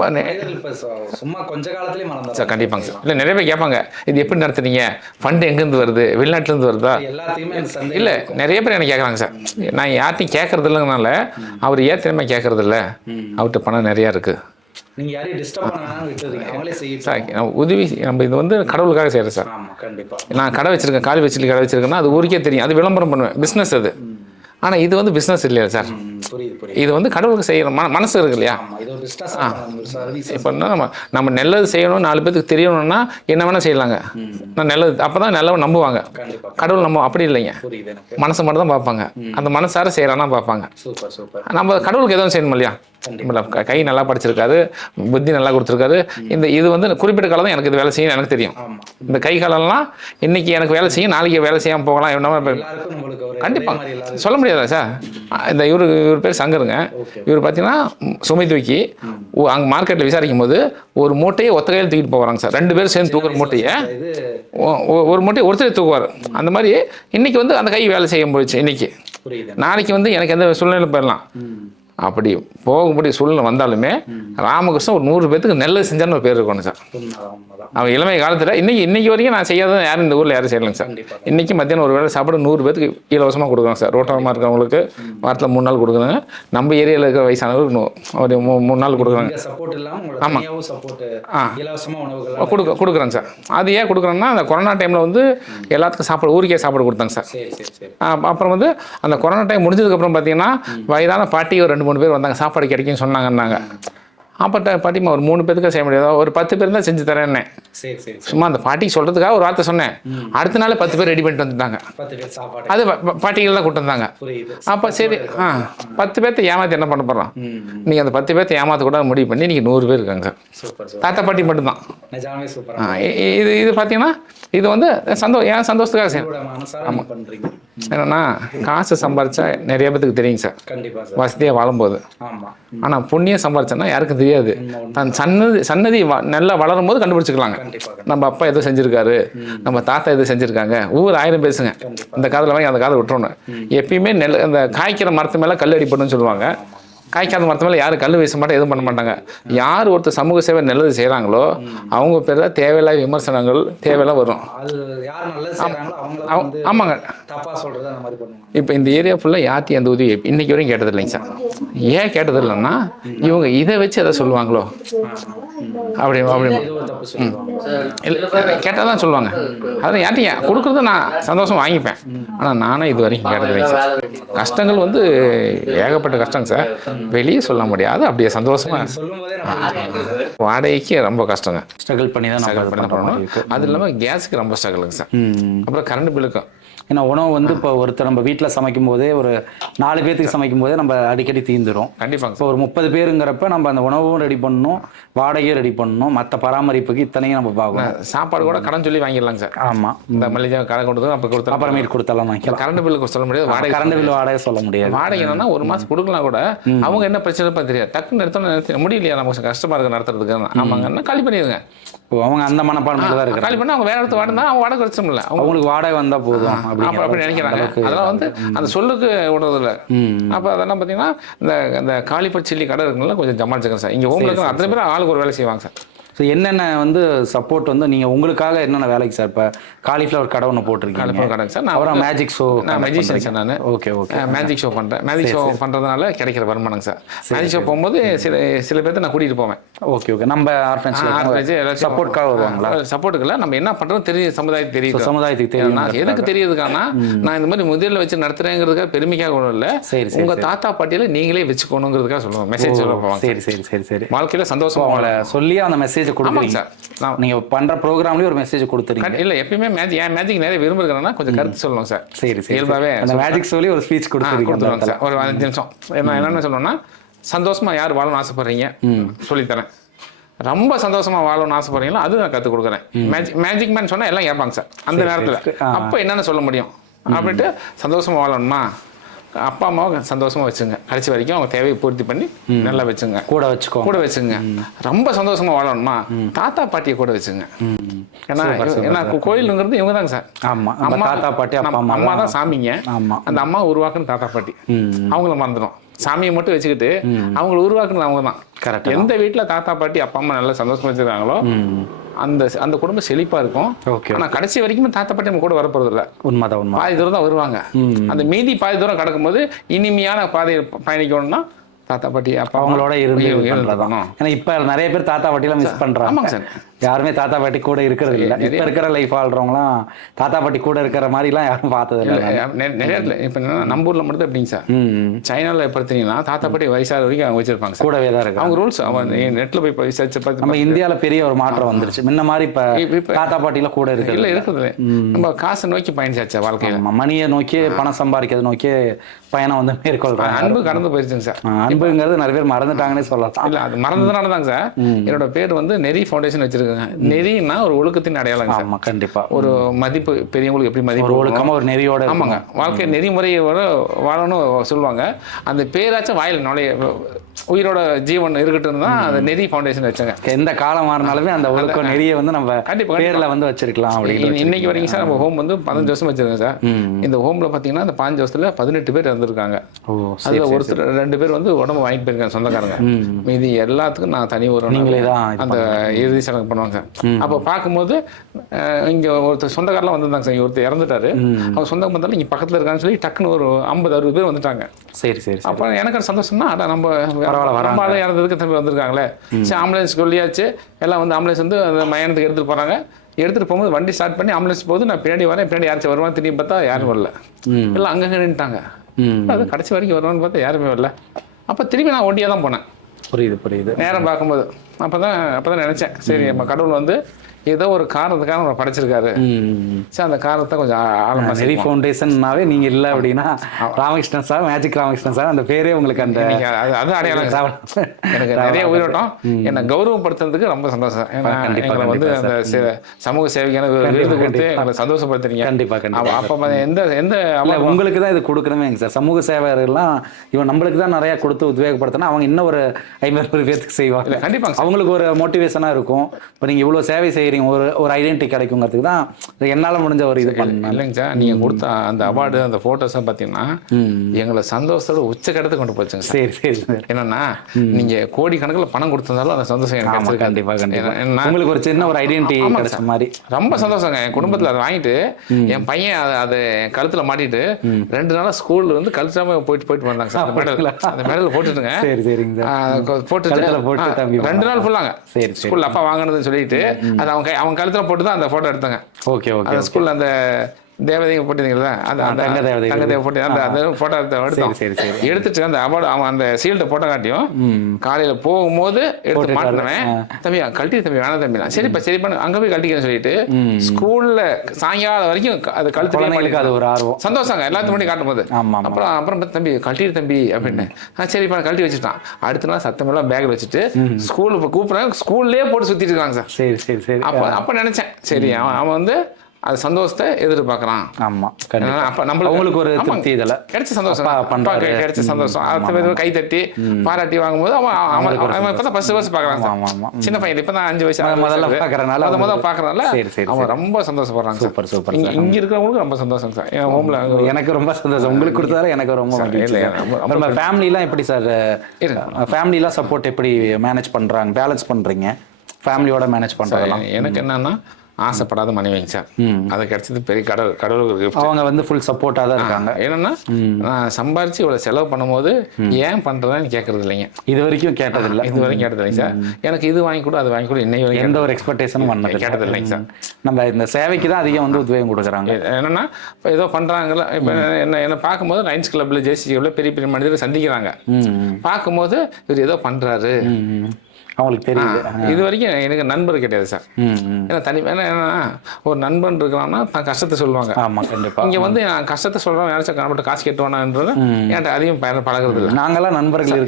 சும்மா கொஞ்ச காலத்திலே மறந்துட்டோம் சார். கண்டிப்பாங்க சார். இல்லை நிறைய பேர் கேட்பாங்க, இது எப்படி நடத்துறீங்க, ஃபண்டு எங்கேருந்து வருது, வெளிநாட்டிலேருந்து வருதா? எல்லாத்தையுமே இல்லை நிறைய பேர் என்ன கேட்குறாங்க சார். நான் யார்ட்டையும் கேட்கறது இல்லைங்கனால அவர் ஏன் திறமை கேட்கறது இல்லை, அவர்கிட்ட பணம் நிறையா இருக்குது. நீங்கள் யாரையும் டிஸ்டர்ப் பண்ணாலும் விட்டுறீங்க, அவங்களே சார். உதவி நம்ம இது வந்து கடவுளுக்காக செய்கிறேன் சார். கண்டிப்பாக. நான் கடை வச்சிருக்கேன், கால் வச்சு கடை வச்சிருக்கேன்னா அது ஊருக்கே தெரியும், அது விளம்பரம் பண்ணுவேன், பிஸ்னஸ் அது. ஆனால் இது வந்து பிஸ்னஸ் இல்லையா சார். இது வந்து கடவுளுக்கு செய்கிற மனசு இருக்கு இல்லையா. இப்போ நம்ம நல்லது செய்யணும், 4 பேருக்கு தெரியணும்னா என்ன வேணால் செய்யலாங்க. நான் நல்லது அப்போ தான் நல்லவன் நம்புவாங்க. கடவுள் நம்ம அப்படி இல்லைங்க, மனசை மட்டும் தான் பார்ப்பாங்க. அந்த மனசார செய்கிறானா பார்ப்பாங்க. நம்ம கடவுளுக்கு எதுவும் செய்யணும் இல்லையா. கை நல்லா படிச்சிருக்காரு, புத்தி நல்லா கொடுத்துருக்காரு. இது வந்து குறிப்பிட்ட காலம் தான் எனக்கு இது வேலை செய்யணும் எனக்கு தெரியும். இந்த கை காலம்லாம் இன்னைக்கு எனக்கு வேலை செய்யும், நாளைக்கு வேலை செய்யாமல் போகலாம். கண்டிப்பாக சொல்ல முடியாதா சார். இந்த இவர் பேர் சங்கருங்க. இவர் பார்த்தீங்கன்னா சுமை தூக்கி அங்கே மார்க்கெட்டில் விசாரிக்கும் போது ஒரு மூட்டையை ஒத்த கையில் தூக்கிட்டு போகிறாங்க சார். 2 பேரும் சேர்ந்து தூக்குற மூட்டையை ஒரு மூட்டையை ஒருத்தர் தூக்குவார். அந்த மாதிரி இன்னைக்கு வந்து அந்த கை வேலை செய்ய போயிடுச்சு. இன்னைக்கு நாளைக்கு வந்து எனக்கு எந்த சூழ்நிலை போயிடலாம். அப்படி போகக்கூடிய சூழ்நிலை வந்தாலுமே ராமகிருஷ்ணன் ஒரு 100 பேத்துக்கு நல்லது செஞ்சான்னு ஒரு பேர் இருக்கணும் சார். அவன் இளமை காலத்தில் இன்னைக்கு வரைக்கும் நான் செய்யாத யாரும் இந்த ஊரில் யாரும் செய்யலைங்க சார். இன்னைக்கு மத்தியானம் ஒரு வேளை சாப்பாடு 100 பேத்துக்கு இலவசமாக கொடுக்குறோம் சார். ரோட்டமாக இருக்கிறவங்களுக்கு வாரத்தில் 3 நாள் கொடுக்குறாங்க. நம்ம ஏரியாவில் இருக்கிற வயசானவங்களுக்கு ஒரு 3 நாள் கொடுக்குறாங்க. ஆமாம், கொடுக்குறேங்க சார். அது ஏன் கொடுக்குறோன்னா அந்த கொரோனா டைமில் வந்து எல்லாத்துக்கும் சாப்பாடு ஊருக்கே சாப்பாடு கொடுத்தாங்க சார். அப்புறம் வந்து அந்த கொரோனா டைம் முடிஞ்சதுக்கப்புறம் பார்த்தீங்கன்னா வயதான பாட்டி ஒரு 2-3 பேர் வந்தாங்க, சாப்பாடு கிடைக்குன்னு சொன்னாங்கன்னாங்க. அப்போ பாட்டிமா ஒரு 3 பேருக்கு செய்ய முடியாது, ஒரு 10 பேர் தான் செஞ்சு தரேன்னே. சும்மா அந்த பாட்டிக்கு சொல்கிறதுக்காக ஒரு வார்த்தை சொன்னேன். அடுத்த நாள் 10 பேர் ரெடி பண்ணிட்டு வந்துட்டாங்க. அது பாட்டிகள்லாம் கூட்டு வந்தாங்க. அப்போ சரி 10 பேர்த்த ஏமாற்றி என்ன பண்ண போகிறோம். நீங்கள் அந்த 10 பேர்த்த ஏமாற்ற கூட முடிவு பண்ணி நீங்கள் 100 பேர் இருக்காங்க சார். தாத்தா பாட்டி மட்டும்தான். இது பார்த்தீங்கன்னா இது வந்து ஏன் சந்தோஷத்துக்காக செய்யணும். ஆமாம், என்னன்னா காசு சம்பாரிச்சா நிறைய பேத்துக்கு தெரியுங்க சார், வசதியாக வாழும்போது. ஆனால் புண்ணியம் சம்பாரிச்சோன்னா யாருக்கும் தெரியாது. தன் சன்னதி நல்லா வளரும் போது கண்டுபிடிச்சிக்கலாங்க. நம்ம அப்பா எதோ செஞ்சிருக்காரு, நம்ம தாத்தா எதோ செஞ்சிருக்காங்க, ஊர் 1000 பேசுங்க. இந்த காதில் வாங்கி அந்த காதை விட்டுறணும். எப்பயுமே அந்த காய்க்கிற மரத்து மேலே கல் அடிப்படணும்னு சொல்லுவாங்க. காய்க்காத மரத்து மேலே யாரும் கல் வீச மாட்டா, எதுவும் பண்ண மாட்டாங்க. யார் ஒருத்தர் சமூக சேவை நல்லது செய்கிறாங்களோ அவங்க பேர் தான் தேவையில்லாத விமர்சனங்கள் தேவையெல்லாம் வரும். ஆமாங்க, இப்போ இந்த ஏரியா ஃபுல்லாக யார்த்தையும் அந்த உதவி இன்னைக்கு வரையும் கேட்டது இல்லைங்க சார். ஏன் கேட்டது இல்லைன்னா இவங்க இதை வச்சு எதை சொல்லுவாங்களோ அப்படி கேட்டால் தான் சொல்லுவாங்க. அதான் யார்ட்டையும் கொடுக்குறத நான் சந்தோஷம் வாங்கிப்பேன். ஆனால் நானும் இது வரைக்கும் கேட்டது இல்லைங்க சார். கஷ்டங்கள் வந்து ஏகப்பட்ட கஷ்டங்க சார், வெளியே சொல்ல முடியாது. அப்படியே சந்தோஷமா வாடகைக்கு ரொம்ப கஷ்டங்க, ஸ்ட்ரகிள் பண்ணி தான் பண்ணணும். அது இல்லாமல் கேஸுக்கு ரொம்ப ஸ்ட்ரகிளுங்க சார். அப்புறம் கரண்ட் பில்லுக்கும். ஏன்னா உணவு வந்து இப்போ ஒருத்தர் நம்ம வீட்டில் சமைக்கும் போதே ஒரு 4 பேர்த்துக்கு சமைக்கும் போதே நம்ம அடிக்கடி தீந்துடும். கண்டிப்பாக. இப்போ ஒரு 30 பேருங்கிறப்ப நம்ம அந்த உணவும் ரெடி பண்ணணும், வாடகையும் ரெடி பண்ணணும், மற்ற பராமரிப்புக்கு இத்தனையும் நம்ம பார்க்கணும். சாப்பாடு கூட கடன் சொல்லி வாங்கிடலாங்க சார். ஆமாம், இந்த மளிகை கடை கொண்டு அப்போ கொடுத்தா அப்புறமேட்டு கொடுத்தாலும் வாங்கிக்கலாம். கரண்ட் பில்லுக்கு சொல்ல முடியாது, வாடகை கரண்ட் பில் வாடகை சொல்ல முடியாது. வாடகை என்னன்னா ஒரு மாதம் கொடுக்கலாம் கூட அவங்க என்ன பிரச்சனை தெரியாது. டக்குன்னு நிறுத்த முடியலையா, நமக்கு கஷ்டமா இருக்கு நடத்துறதுக்கு. ஆமாங்கன்னா காலி பண்ணிடுங்க. அவங்க அந்த மனப்பான்மையில தான் இருக்கு. காலி பண்ணா அவங்க வேற இடத்து வாடகை அவங்க வாடகை பிரச்சனை இல்லை, அவங்களுக்கு வாடகை வந்தால் போதும் அப்படி நினைக்கிறாங்க. அதெல்லாம் வந்து அந்த சொல்லுக்கு விடுறதில்ல. அப்போ அதெல்லாம் பார்த்தீங்கன்னா இந்த காலிஃபட் சில்லி கடை இருக்குங்களா கொஞ்சம் ஜமாளிச்சுக்கேன் சார். இங்கே ஹோம்ல இருக்கிற அத்தனை பேர் ஆளுக்கு ஒரு வேலை செய்வாங்க சார். ஸோ என்னென்ன வந்து சப்போர்ட் வந்து நீங்கள் உங்களுக்காக என்னென்ன வேலைக்கு சார்? இப்போ காலிஃப்ளவர் கடை ஒன்று போட்டிருக்கீங்க. காலிஃப்ளவர் கடை சார். நான் அப்புறம் மேஜிக் ஷோ. நான் மேஜிஷியன் சார். நான் ஓகே மேஜிக் ஷோ பண்ணுறேன். மேஜிக் ஷோ பண்ணுறதுனால கிடைக்கிற வருமானங்க சார். மேஜிக் ஷோ போகும்போது சில பேர்த்த நான் கூட்டிகிட்டு போவேன். ஓகே நம்ம ஆர்ஃபனேஜ் சப்போர்ட்காக வருவாங்களா? சப்போர்ட்டுக்கு இல்லை, நம்ம என்ன பண்ணுறோம் தெரியும், சமுதாயத்துக்கு தெரியும். சமுதாயத்துக்கு தெரியும். நான் எதுக்கு தெரியுதுக்கானா நான் இந்த மாதிரி முதலில் வச்சு நடத்துறேங்கிறதுக்காக பெருமைக்காக ஒன்றும் இல்லை. உங்கள் தாத்தா பாட்டியில் நீங்களே வச்சுக்கணுங்கிறதுக்காக சொல்லுவோம். மெசேஜ் சொல்ல போவாங்க. சரி வாழ்க்கையில் சந்தோஷமா அவங்கள சொல்லி அந்த மெசேஜை கொடுப்பாங்க சார். நீங்கள் பண்ணுற ப்ரோக்ராம்லேயே ஒரு மெசேஜ் கொடுத்துருங்க. இல்லை எப்பயுமே மேஜிக் நிறைய விரும்புகிறேன்னா கொஞ்சம் கருத்து சொல்லணும் சார். சரி இயல்பாகவே அந்த மேஜிக் சொல்லி ஒரு ஸ்பீச் கொடுத்துருங்க சார். ஒரு 5 நிமிஷம் என்னென்ன சொல்லணும்னா, சந்தோஷமா யார் வாழணும்னு ஆசைப்படுறீங்க சொல்லித்தரேன். ரொம்ப சந்தோஷமா வாழணும்னு ஆசைப்படுறீங்களோ அது நான் கற்றுக் கொடுக்குறேன். மேஜிக் மேன் சொன்னால் எல்லாம் கேட்பாங்க சார் அந்த நேரத்தில். அப்போ என்னென்ன சொல்ல முடியும் அப்படின்ட்டு, சந்தோஷமா வாழணுமா அப்பா அம்மாவை சந்தோஷமா வச்சுங்க, கடைசி வரைக்கும் அவங்க தேவையை பூர்த்தி பண்ணி நல்லா வச்சுங்க, கூட வச்சுங்க. ரொம்ப சந்தோஷமா வாழணுமா தாத்தா பாட்டியை கூட வச்சுங்க. ஏன்னா கோயிலுங்கிறது இவங்க தாங்க சார். அம்மா தாத்தா பாட்டி அம்மா தான் சாமிங்க. அந்த அம்மா உருவாக்குன்னு தாத்தா பாட்டி, அவங்கள மறந்துடும். சாமியை மட்டும் வச்சுக்கிட்டு அவங்களை உருவாக்குனது அவங்க தான். கரெக்ட். எந்த வீட்டில் தாத்தா பாட்டி அப்பா அம்மா நல்லா சந்தோஷமா வச்சுருக்காங்களோ அந்த குடும்பம் செழிப்பா இருக்கும். ஆனா கடைசி வரைக்கும் தாத்தா பாட்டி நம்ம கூட வரப்போறது இல்லை. உண்மைதான். பாதி தூரம் தான் வருவாங்க. அந்த மீதி பாதி தூரம் கடக்கும்போது இனிமையான பாதையை பயணிக்கணும்னா தாத்தா பாட்டி அப்பா அவங்களோட இருந்து. ஏன்னா இப்ப நிறைய பேர் தாத்தா பாட்டிலாம் மிஸ் பண்றாங்க. ஆமாங்க சார். யாருமே தாத்தா பாட்டி கூட இருக்கிறது இல்லை. இப்ப இருக்கிற லைஃப் வாழ்றவங்களாம் தாத்தா பாட்டி கூட இருக்கிற மாதிரிலாம் யாரும் பார்த்தது இல்லை. நிறைய இடத்துல இப்ப நம்ம ஊர்ல மட்டும் எப்படிங்க சார், சைனால பார்த்தீங்கன்னா தாத்தா பாட்டி வயசாக வரைக்கும் அவங்க வச்சிருப்பாங்க, கூடவே தான் இருக்கு. அவங்க ரூல்ஸ் நெட்ல போய் சர்ச் பார்த்து. நம்ம இந்தியாவில் பெரிய ஒரு மாற்றம் வந்துருச்சு. முன்ன மாதிரி இப்ப தாத்தா பாட்டில கூட இருக்கு இல்லை, இருக்குது. நம்ம காசை நோக்கி பயணிச்சாச்சா வாழ்க்கையில, மணியை நோக்கி பணம் சம்பாதிக்கிறது நோக்கி பயணம் வந்து மேற்கொள்றாங்க. அன்பு கடந்து போயிருச்சுங்க சார். அன்புங்கிறது நிறைய பேர் மறந்துட்டாங்கன்னே சொல்லலாம். இல்லை அது மறந்ததுனால தாங்க சார் என்னோட பேர் வந்து நெறி ஃபவுண்டேஷன் வச்சிருக்கேன். இருக்குங்க. நெறின்னா ஒரு ஒழுக்கத்தின் அடையாளங்க சார். ஆமா கண்டிப்பா. ஒரு மதிப்பு, பெரியவங்களுக்கு எப்படி மதிப்பு, ஒரு ஒழுக்கமா ஒரு நெறியோட. ஆமாங்க, வாழ்க்கை நெறிமுறையோட வாழணும் சொல்லுவாங்க. அந்த பேராச்சும் வாயில் நுழைய, உயிரோட ஜீவன் இருக்கட்டும் தான் அந்த நெறி ஃபவுண்டேஷன் வச்சாங்க. எந்த காலம் மாறினாலுமே அந்த ஒழுக்கம் நெறியை வந்து நம்ம பேர்ல வந்து வச்சிருக்கலாம் அப்படின்னு. இன்னைக்கு வரைக்கும் சார் நம்ம ஹோம் வந்து 15 வருஷம் வச்சிருக்கோம் சார். இந்த ஹோம்ல பாத்தீங்கன்னா இந்த 15 வருஷத்துல 18 பேர் இறந்துருக்காங்க. அதுல ஒருத்தர் 2 பேர் வந்து உடம்பு வாங்கிட்டு போயிருக்காங்க சொந்தக்காரங்க. மீதி எல்லாத்துக்கும் நான் தனி ஒரு அந்த இறுதி சடங்கு பண்ணுவாங்க. அப்ப பார்க்கும்போது இங்க ஒருத்தர் சொந்தக்காரெல்லாம் வந்திருந்தாங்க சார். ஒருத்தர் இறந்துட்டாரு, அவர் சொந்தம் வந்தாலும் இங்க பக்கத்துல இருக்கான்னு சொல்லி டக்குன்னு ஒரு 50-60 பேர் வந்துட்டாங்க. சரி சரி. அப்ப எனக்கு சந்தோஷம்னா நம்ம இறந்ததுக்கு திரும்பி வந்திருக்காங்களே. சரி, ஆம்புலன்ஸ் சொல்லியாச்சு. எல்லாம் வந்து ஆம்புலன்ஸ் வந்து அந்த மயானத்துக்கு எடுத்துட்டு போறாங்க. எடுத்துட்டு போகும்போது வண்டி ஸ்டார்ட் பண்ணி ஆம்புலன்ஸ் போகுது. நான் பின்னாடி வரேன், பின்னாடி யாராச்சும் வருவான் திரும்பி பார்த்தா யாரும் வரல. எல்லாம் அங்கங்க நின்றுட்டாங்க. அது கடைசி வரைக்கும் வருவான்னு பார்த்தா யாருமே வரல. அப்ப திரும்பி நான் ஒண்டியா தான் போனேன். புரியுது. நேரம் பார்க்கும்போது அப்பதான் நினைச்சேன், சரி நம்ம கடவுள் வந்து ஏதோ ஒரு காரணத்துக்காக நம்ம படைச்சிருக்காரு. சரி, அந்த காரணத்தை கொஞ்சம் ஆழமா. நெறி ஃபவுண்டேஷன்னாவே நீங்க இல்ல அப்படின்னா Ramakrishnan sir, magic Ramakrishnan sir, அந்த பேரே உங்களுக்கு அந்த அது அடையாளம். எனக்கு நிறைய உயிரோட்டம். என்னை கௌரவப்படுத்துறதுக்கு ரொம்ப சந்தோஷம். ஏன்னா வந்து அந்த சமூக சேவைக்கான விருது கொடுத்து எங்களை சந்தோஷப்படுத்துறீங்க. கண்டிப்பா. அப்ப எந்த உங்களுக்கு தான் இது கொடுக்கணுமே சார். சமூக சேவைகள்லாம் இவன் நம்மளுக்கு தான் நிறைய கொடுத்து உத்வேகப்படுத்தினா அவங்க இன்னும் ஒரு 500 பேருக்கு செய்வாங்க. கண்டிப்பா அவங்களுக்கு ஒரு மோட்டிவேஷனா இருக்கும். இப்போ நீங்க இவ்வளவு சேவை செய்யறீங்க, ஒரு ஐடென்டிட்டி கிடைக்குங்கிறதுக்கு தான் என்னால முடிஞ்ச ஒரு இது பண்ணேன். இல்லைங்க சார், நீங்க கொடுத்த அந்த அவார்டு, அந்த போட்டோஸ் பாத்தீங்கன்னா எங்களை சந்தோஷத்தோட உச்சக்கட்டத்துக்கு கொண்டு போச்சுங்க. சரி. என்னன்னா நீங்க கோடிக்கணக்கில் பணம் கொடுத்திருந்தாலும் அந்த சந்தோஷம் எனக்கு கண்டிப்பா. உங்களுக்கு ஒரு சின்ன ஒரு ஐடென்டிட்டி கிடைச்ச மாதிரி ரொம்ப சந்தோஷங்க. என் குடும்பத்துல அதை வாங்கிட்டு என் பையன் அதை கழுத்துல மாட்டிட்டு 2 நாளா ஸ்கூல்ல வந்து கழுத்தாம போயிட்டு வந்தாங்க சார். அந்த மெடல் போட்டுட்டுங்க. போட்டு 2 நாள் ஃபுல்லாங்க ஸ்கூல்ல அப்பா வாங்கினதுன்னு சொல்லிட்டு அது அவங்க கழுத்துல போட்டு தான் அந்த போட்டோ எடுத்தாங்க. ஓகே. அந்த ஸ்கூல்ல அந்த தேவதைங்க போட்டுருந்தீங்களா, தங்க தேவதை போட்டு அந்த போட்டோ எடுத்துட்டு அந்த அவார்டு அந்த சீல்ட போட்டோ காட்டியும் காலையில போகும்போது எடுத்து மாட்டினவன், தம்பி கழட்டி தம்பி வேணாம் தம்பி, சரிப்பா அங்க போய் கழட்டிக்கிறேன்னு சொல்லிட்டு ஸ்கூல்ல சாயங்காலம் வரைக்கும் அது கழுத்து. அது ஒரு ஆர்வம், சந்தோஷங்க எல்லாத்துக்கும் முன்னாடி காட்டும் போது. அப்புறம் தம்பி கழட்டிடு தம்பி அப்படின்னு சரிப்பா கழட்டி வச்சுட்டான். அடுத்த நாள் சத்தமெல்லாம் பேக்ல வச்சுட்டு ஸ்கூல் கூப்பிடுறாங்க, ஸ்கூல்லேயே போட்டு சுத்திட்டு இருக்காங்க சார். சரி. அப்ப நினைச்சேன், சரி அவன் வந்து அது சந்தோஷத்தை எதிர்பார்க்கறான். ஆமா, அப்ப நம்மளுக்கு அவங்களுக்கு ஒரு திருப்தி, இதெல்லாம் கிடைச்ச சந்தோஷம், கிடைச்ச சந்தோஷம். அடுத்த கை தட்டி பாராட்டி வாங்கும்போது அவன் இப்பதான் ஃபர்ஸ்ட் பாக்குறான். சின்ன பையன் இப்பதான் 5 வயசு முதல்ல பாக்குறதுனால அவன் ரொம்ப சந்தோஷப்படுறாங்க. சூப்பர். இங்க இருக்கிறவங்களுக்கு ரொம்ப சந்தோஷம் சார். என் ஹோம்ல எனக்கு ரொம்ப சந்தோஷம். உங்களுக்கு கொடுத்தாலும் எனக்கு ரொம்ப மகிழ்ச்சி. ஃபேமிலி எல்லாம் எப்படி சார்? ஃபேமிலி எல்லாம் சப்போர்ட் எப்படி மேனேஜ் பண்றாங்க, பேலன்ஸ் பண்றீங்க ஃபேமிலியோட மேனேஜ் பண்றதெல்லாம்? எனக்கு என்னன்னா ஆசைப்படாத மனைவிங்க சார். அது கிடைச்சது பெரிய கடவுளுக்கு. அவங்க வந்து ஃபுல் சப்போர்ட்டா தான் இருக்காங்க. என்னன்னா நான் சம்பாரிச்சு இவ்வளவு செலவு பண்ணும்போது ஏன் பண்றதுன்னு கேட்கறது இல்லைங்க. இது வரைக்கும் கேட்டதில்லை சார். எனக்கு இது வாங்கி கூட அது வாங்கி கூட இன்னை வரைக்கும் எந்த ஒரு எக்ஸ்பெக்டேஷனும் கேட்டது இல்லைங்க சார். நம்ம இந்த சேவைக்கு தான் அதிகம் வந்து உத்வேகம் கொடுக்குறாங்க. என்னன்னா இப்போ ஏதோ பண்றாங்கல்ல, இப்போ என்ன பார்க்கும்போது லைன்ஸ் கிளப்ல ஜேசி பெரிய மனிதரை சந்திக்கிறாங்க. பார்க்கும்போது இவர் ஏதோ பண்றாரு அவங்களுக்கு தெரியுது. இது வரைக்கும் எனக்கு நண்பர் கிடையாது சார். ஏன்னா என்னன்னா ஒரு நண்பன் இருக்கிறான்னா தான் கஷ்டத்தை சொல்லுவாங்க. ஆமா கண்டிப்பா. இங்க வந்து நான் கஷ்டத்தை சொல்றேன், யாராச்சும் நம்மகிட்ட காசு கேட்டுவானான்றது என்கிட்ட அதிகம் பழகிறது இல்லை. நாங்கெல்லாம் நண்பர்கள்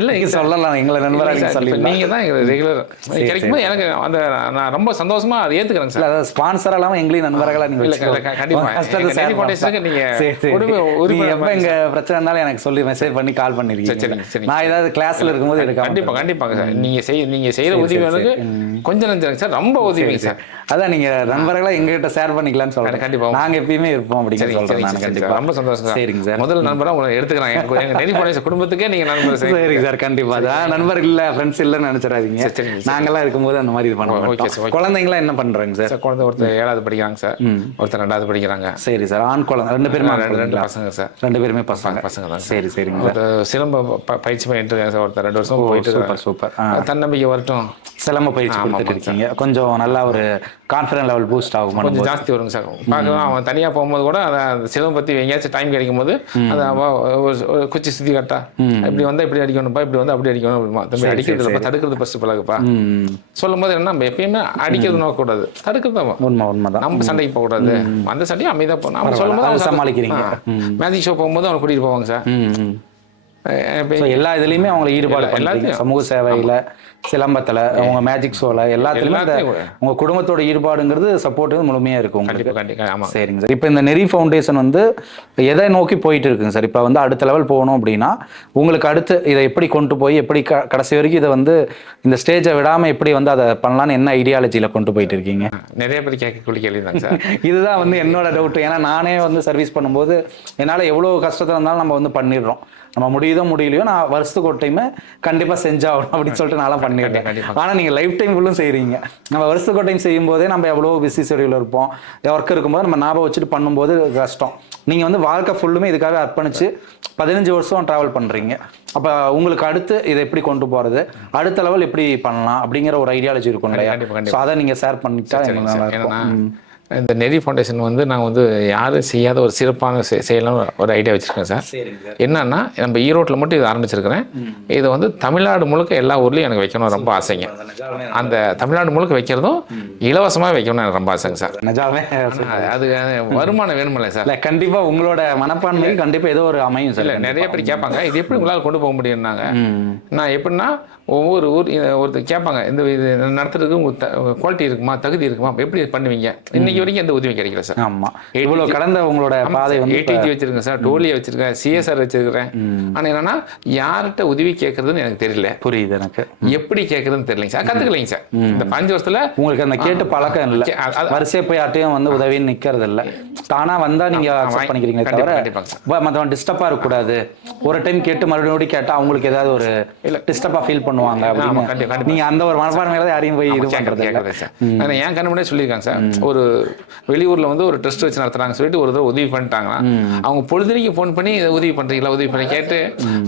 இல்லை சொல்லலாம், எங்களை நண்பராக சொல்லி நீங்க தான் ரெகுலர் கிடைக்கும்போது எனக்கு அந்த நான் ரொம்ப சந்தோஷமா அதை ஏத்துக்கிறேங்க சார். அதாவது ஸ்பான்சர் எல்லாம் எங்களையும் நண்பர்களா நீங்க கண்டிப்பா எப்ப எங்க பிரச்சனை இருந்தாலும் எனக்கு சொல்லி மெசேஜ் பண்ணி கால் பண்ணிருக்கீங்க. நான் ஏதாவது கிளாஸ்ல இருக்கும்போது எடுக்க கண்டிப்பாங்க சார். நீங்க செய்யற உதவி எனக்கு கொஞ்சம் நஞ்சம் சார், ரொம்ப உதவிங்க சார். அதான் நீங்க நண்பர்களா எங்ககிட்ட ஷேர் பண்ணிக்கலாம்னு சொல்றேன். கண்டிப்பா நாங்க எப்பயுமே இருப்போம் அப்படின்னு சொல்றேன். கண்டிப்பா ரொம்ப சந்தோஷம். சரிங்க சார். முதல் நண்பரா உங்களை எடுத்துக்கிறாங்க. எங்க நெறி ஃபவுண்டேஷன் குடும்பத்துக்கே நீங்க நண்பர். சரிங்க சார். கண்டிப்பா தான் நண்பர் இல்ல ஃப்ரெண்ட்ஸ் இல்லன்னு நினைச்சிடாதீங்க. நாங்கெல்லாம் இருக்கும்போது அந்த மாதிரி இது பண்ணுவோம். குழந்தைங்களா என்ன பண்றாங்க சார்? குழந்தை ஒருத்தர் 7வது படிக்கிறாங்க சார், ஒருத்தர் 2வது படிக்கிறாங்க. சரி சார். ஆண் குழந்தை 2 பேருமே? 2 பசங்க சார். 2 பேருமே பசங்க தான். சரி சரிங்க. ஒருத்தர் சிலம்ப பயிற்சி பண்ணிட்டு இருக்காங்க சார். ஒருத்தர் 2 வருஷம் போயிட்டு. சூப்பர். தன்னம்பிக்கை வரட்டும். சிலம்ப பயிற்சி கொடுத்துட்டு இருக்கீங்க. கொஞ்சம் நல்லா ஒரு கான்ஃபிடன்ட் லெவல் பூஸ்ட் ஆகும், கொஞ்சம் ஜாஸ்தி வருங்க சார். பார்க்கலாம் அவன் தனியாக போகும்போது கூட அதை சிலம்ப பற்றி எங்கேயாச்சும் டைம் கிடைக்கும் போது அதை குச்சி சுற்றி கட்டா இப்படி வந்தால் இப்படி அடிக்கணும்ப்பா, இப்படி வந்து அப்படி அடிக்கணும் அப்படிமா. தம்பி அடிக்கிறது தடுக்கிறது ஃபர்ஸ்ட் பழகுப்பா சொல்லும் போது என்ன, நம்ம எப்பயுமே அடிக்கிறது நோக்கக்கூடாது, தடுக்கிறது தான் உண்மைதான். நம்ம சண்டைக்கு போகக்கூடாது, அந்த சண்டையும் அமைதியாக போகணும். நம்ம சொல்லும் போது அவன் சமாளிக்கிறீங்க. மேஜிக் ஷோ போகும்போது அவனை கூட்டிகிட்டு போவாங்க சார். So, எல்லா இதுலயுமே அவங்க ஈடுபாடு பண்றீங்க. எல்லாத்தையும். சமூக சேவையில, சிலம்பத்துல, அவங்க மேஜிக் ஷோல எல்லாத்துலயுமே உங்க குடும்பத்தோட ஈடுபாடுங்கிறது சப்போர்ட் முழுமையா இருக்கு உங்களுக்கு. கண்டிப்பாக ஆமாம். சரிங்க சார். இப்போ இந்த நெறி ஃபவுண்டேஷன் வந்து எதை நோக்கி போயிட்டு இருக்குங்க சார்? இப்போ வந்து அடுத்த லெவல் போகணும் அப்படின்னா உங்களுக்கு அடுத்து இதை எப்படி கொண்டு போய் எப்படி கடைசி வரைக்கும் இதை வந்து இந்த ஸ்டேஜை விடாம எப்படி வந்து அதை பண்ணலான்னு என்ன ஐடியாலஜியில கொண்டு போயிட்டு இருக்கீங்க? நிறைய பேர் கேட்கக்கூடிய கேள்வி தாங்க சார். இதுதான் வந்து என்னோட டவுட். ஏன்னா நானே வந்து சர்வீஸ் பண்ணும்போது என்னால் எவ்வளோ கஷ்டத்தில் இருந்தாலும் நம்ம வந்து பண்ணிடுறோம். நம்ம முடியுதோ முடியலையோ நான் வருஷத்துக்கு ஒரு டைம் கண்டிப்பாக செஞ்சாகணும் அப்படின்னு சொல்லிட்டு நான்லாம் பண்ணிடுறேன். ஆனால் நீங்கள் லைஃப் டைம் ஃபுல்லும் செய்கிறீங்க. நம்ம வருஷத்துக்கு ஒரு டைம் செய்யும் போதே நம்ம எவ்வளோ பிஸி ஷெடியூல் இருப்போம். ஒர்க் இருக்கும்போது நம்ம ஞாபகம் வச்சுட்டு பண்ணும்போது கஷ்டம். நீங்கள் வந்து வாழ்க்கை ஃபுல்லுமே இதுக்காக அர்ப்பணிச்சு 15 வருஷம் ட்ராவல் பண்ணுறீங்க. அப்போ உங்களுக்கு அடுத்து இதை எப்படி கொண்டு போகிறது, அடுத்த லெவல் எப்படி பண்ணலாம் அப்படிங்கிற ஒரு ஐடியாலஜி இருக்கும் இல்லையா? ஸோ அதை நீங்கள் ஷேர் பண்ணிட்டா எனக்கு நல்லா இருக்கும். இந்த நெறி ஃபவுண்டேஷன் வந்து நான் வந்து யாரும் செய்யாத ஒரு சிறப்பான செய்யலாம் ஒரு ஐடியா வச்சுருக்கேன் சார். என்னன்னா நம்ம ஈரோட்டில் மட்டும் இது ஆரம்பிச்சிருக்கிறேன். இது வந்து தமிழ்நாடு முழுக்க எல்லா ஊர்லேயும் எனக்கு வைக்கணும் ரொம்ப ஆசைங்க. அந்த தமிழ்நாடு முழுக்க வைக்கிறதும் இலவசமாக வைக்கணும்னு எனக்கு ரொம்ப ஆசைங்க சார். நிஜாவே அது வருமானம் வேணுமில்ல சார்? இல்லை கண்டிப்பாக உங்களோட மனப்பான்மை கண்டிப்பாக ஏதோ ஒரு அமையும் சார். இல்லை நிறைய பேர் கேட்பாங்க இது எப்படி உங்களால் கொண்டு போக முடியும்னாங்க. நான் எப்படின்னா ஒவ்வொரு ஊர் ஒருத்தர் கேட்பாங்க இந்த இது நடத்துறதுக்கு உங்கள் குவாலிட்டி இருக்குமா, தகுதி இருக்குமா, எப்படி பண்ணுவீங்க? இன்னைக்கு வரைக்கும் எந்த உதவியும் கிடைக்கல சார். ஆமா, இவ்வளோ கடந்த உங்களோட பாதை வந்து ஏடிஜி வச்சிருக்கேன் சார், டோலியை வச்சிருக்கேன், சிஎஸ்ஆர் வச்சிருக்கிறேன். ஆனால் என்னன்னா யார்கிட்ட உதவி கேட்கறதுன்னு எனக்கு தெரியல. புரியுது எனக்கு. எப்படி கேட்கறதுன்னு தெரியலைங்க சார். கற்றுக்கலைங்க சார். இந்த 5 வருஷத்துல உங்களுக்கு அந்த கேட்டு பழக்கம் இல்லை. வரிசையை போய் யார்ட்டையும் வந்து உதவின்னு நிற்கிறது இல்லை. தானா வந்தா நீங்க அக்செப்ட் பண்ணிக்கிறீங்களே தவிர மற்றவன் டிஸ்டர்பா இருக்கக்கூடாது. ஒரு டைம் கேட்டு மறுபடியும் கேட்டா அவங்களுக்கு ஏதாவது ஒரு டிஸ்டர்பா ஃபீல் பண்ணுவாங்க அப்படின்னு நீங்க அந்த ஒரு மனப்பான்மையில யாரையும் போய் இது பண்றது இல்லை. என் கண்ணு முன்னாடி சொல்லியிருக்காங்க சார். ஒரு வெளியூர்ல வந்து ஒரு ட்ரஸ்ட் வச்சு நடத்துறாங்க சொல்லிட்டு ஒரு தடவை உதவி பண்ணிட்டாங்கன்னா அவங்க பொழுதுனைக்கு ஃபோன் பண்ணி உதவி பண்றீங்களா, உதவி பண்ணி கேட்டு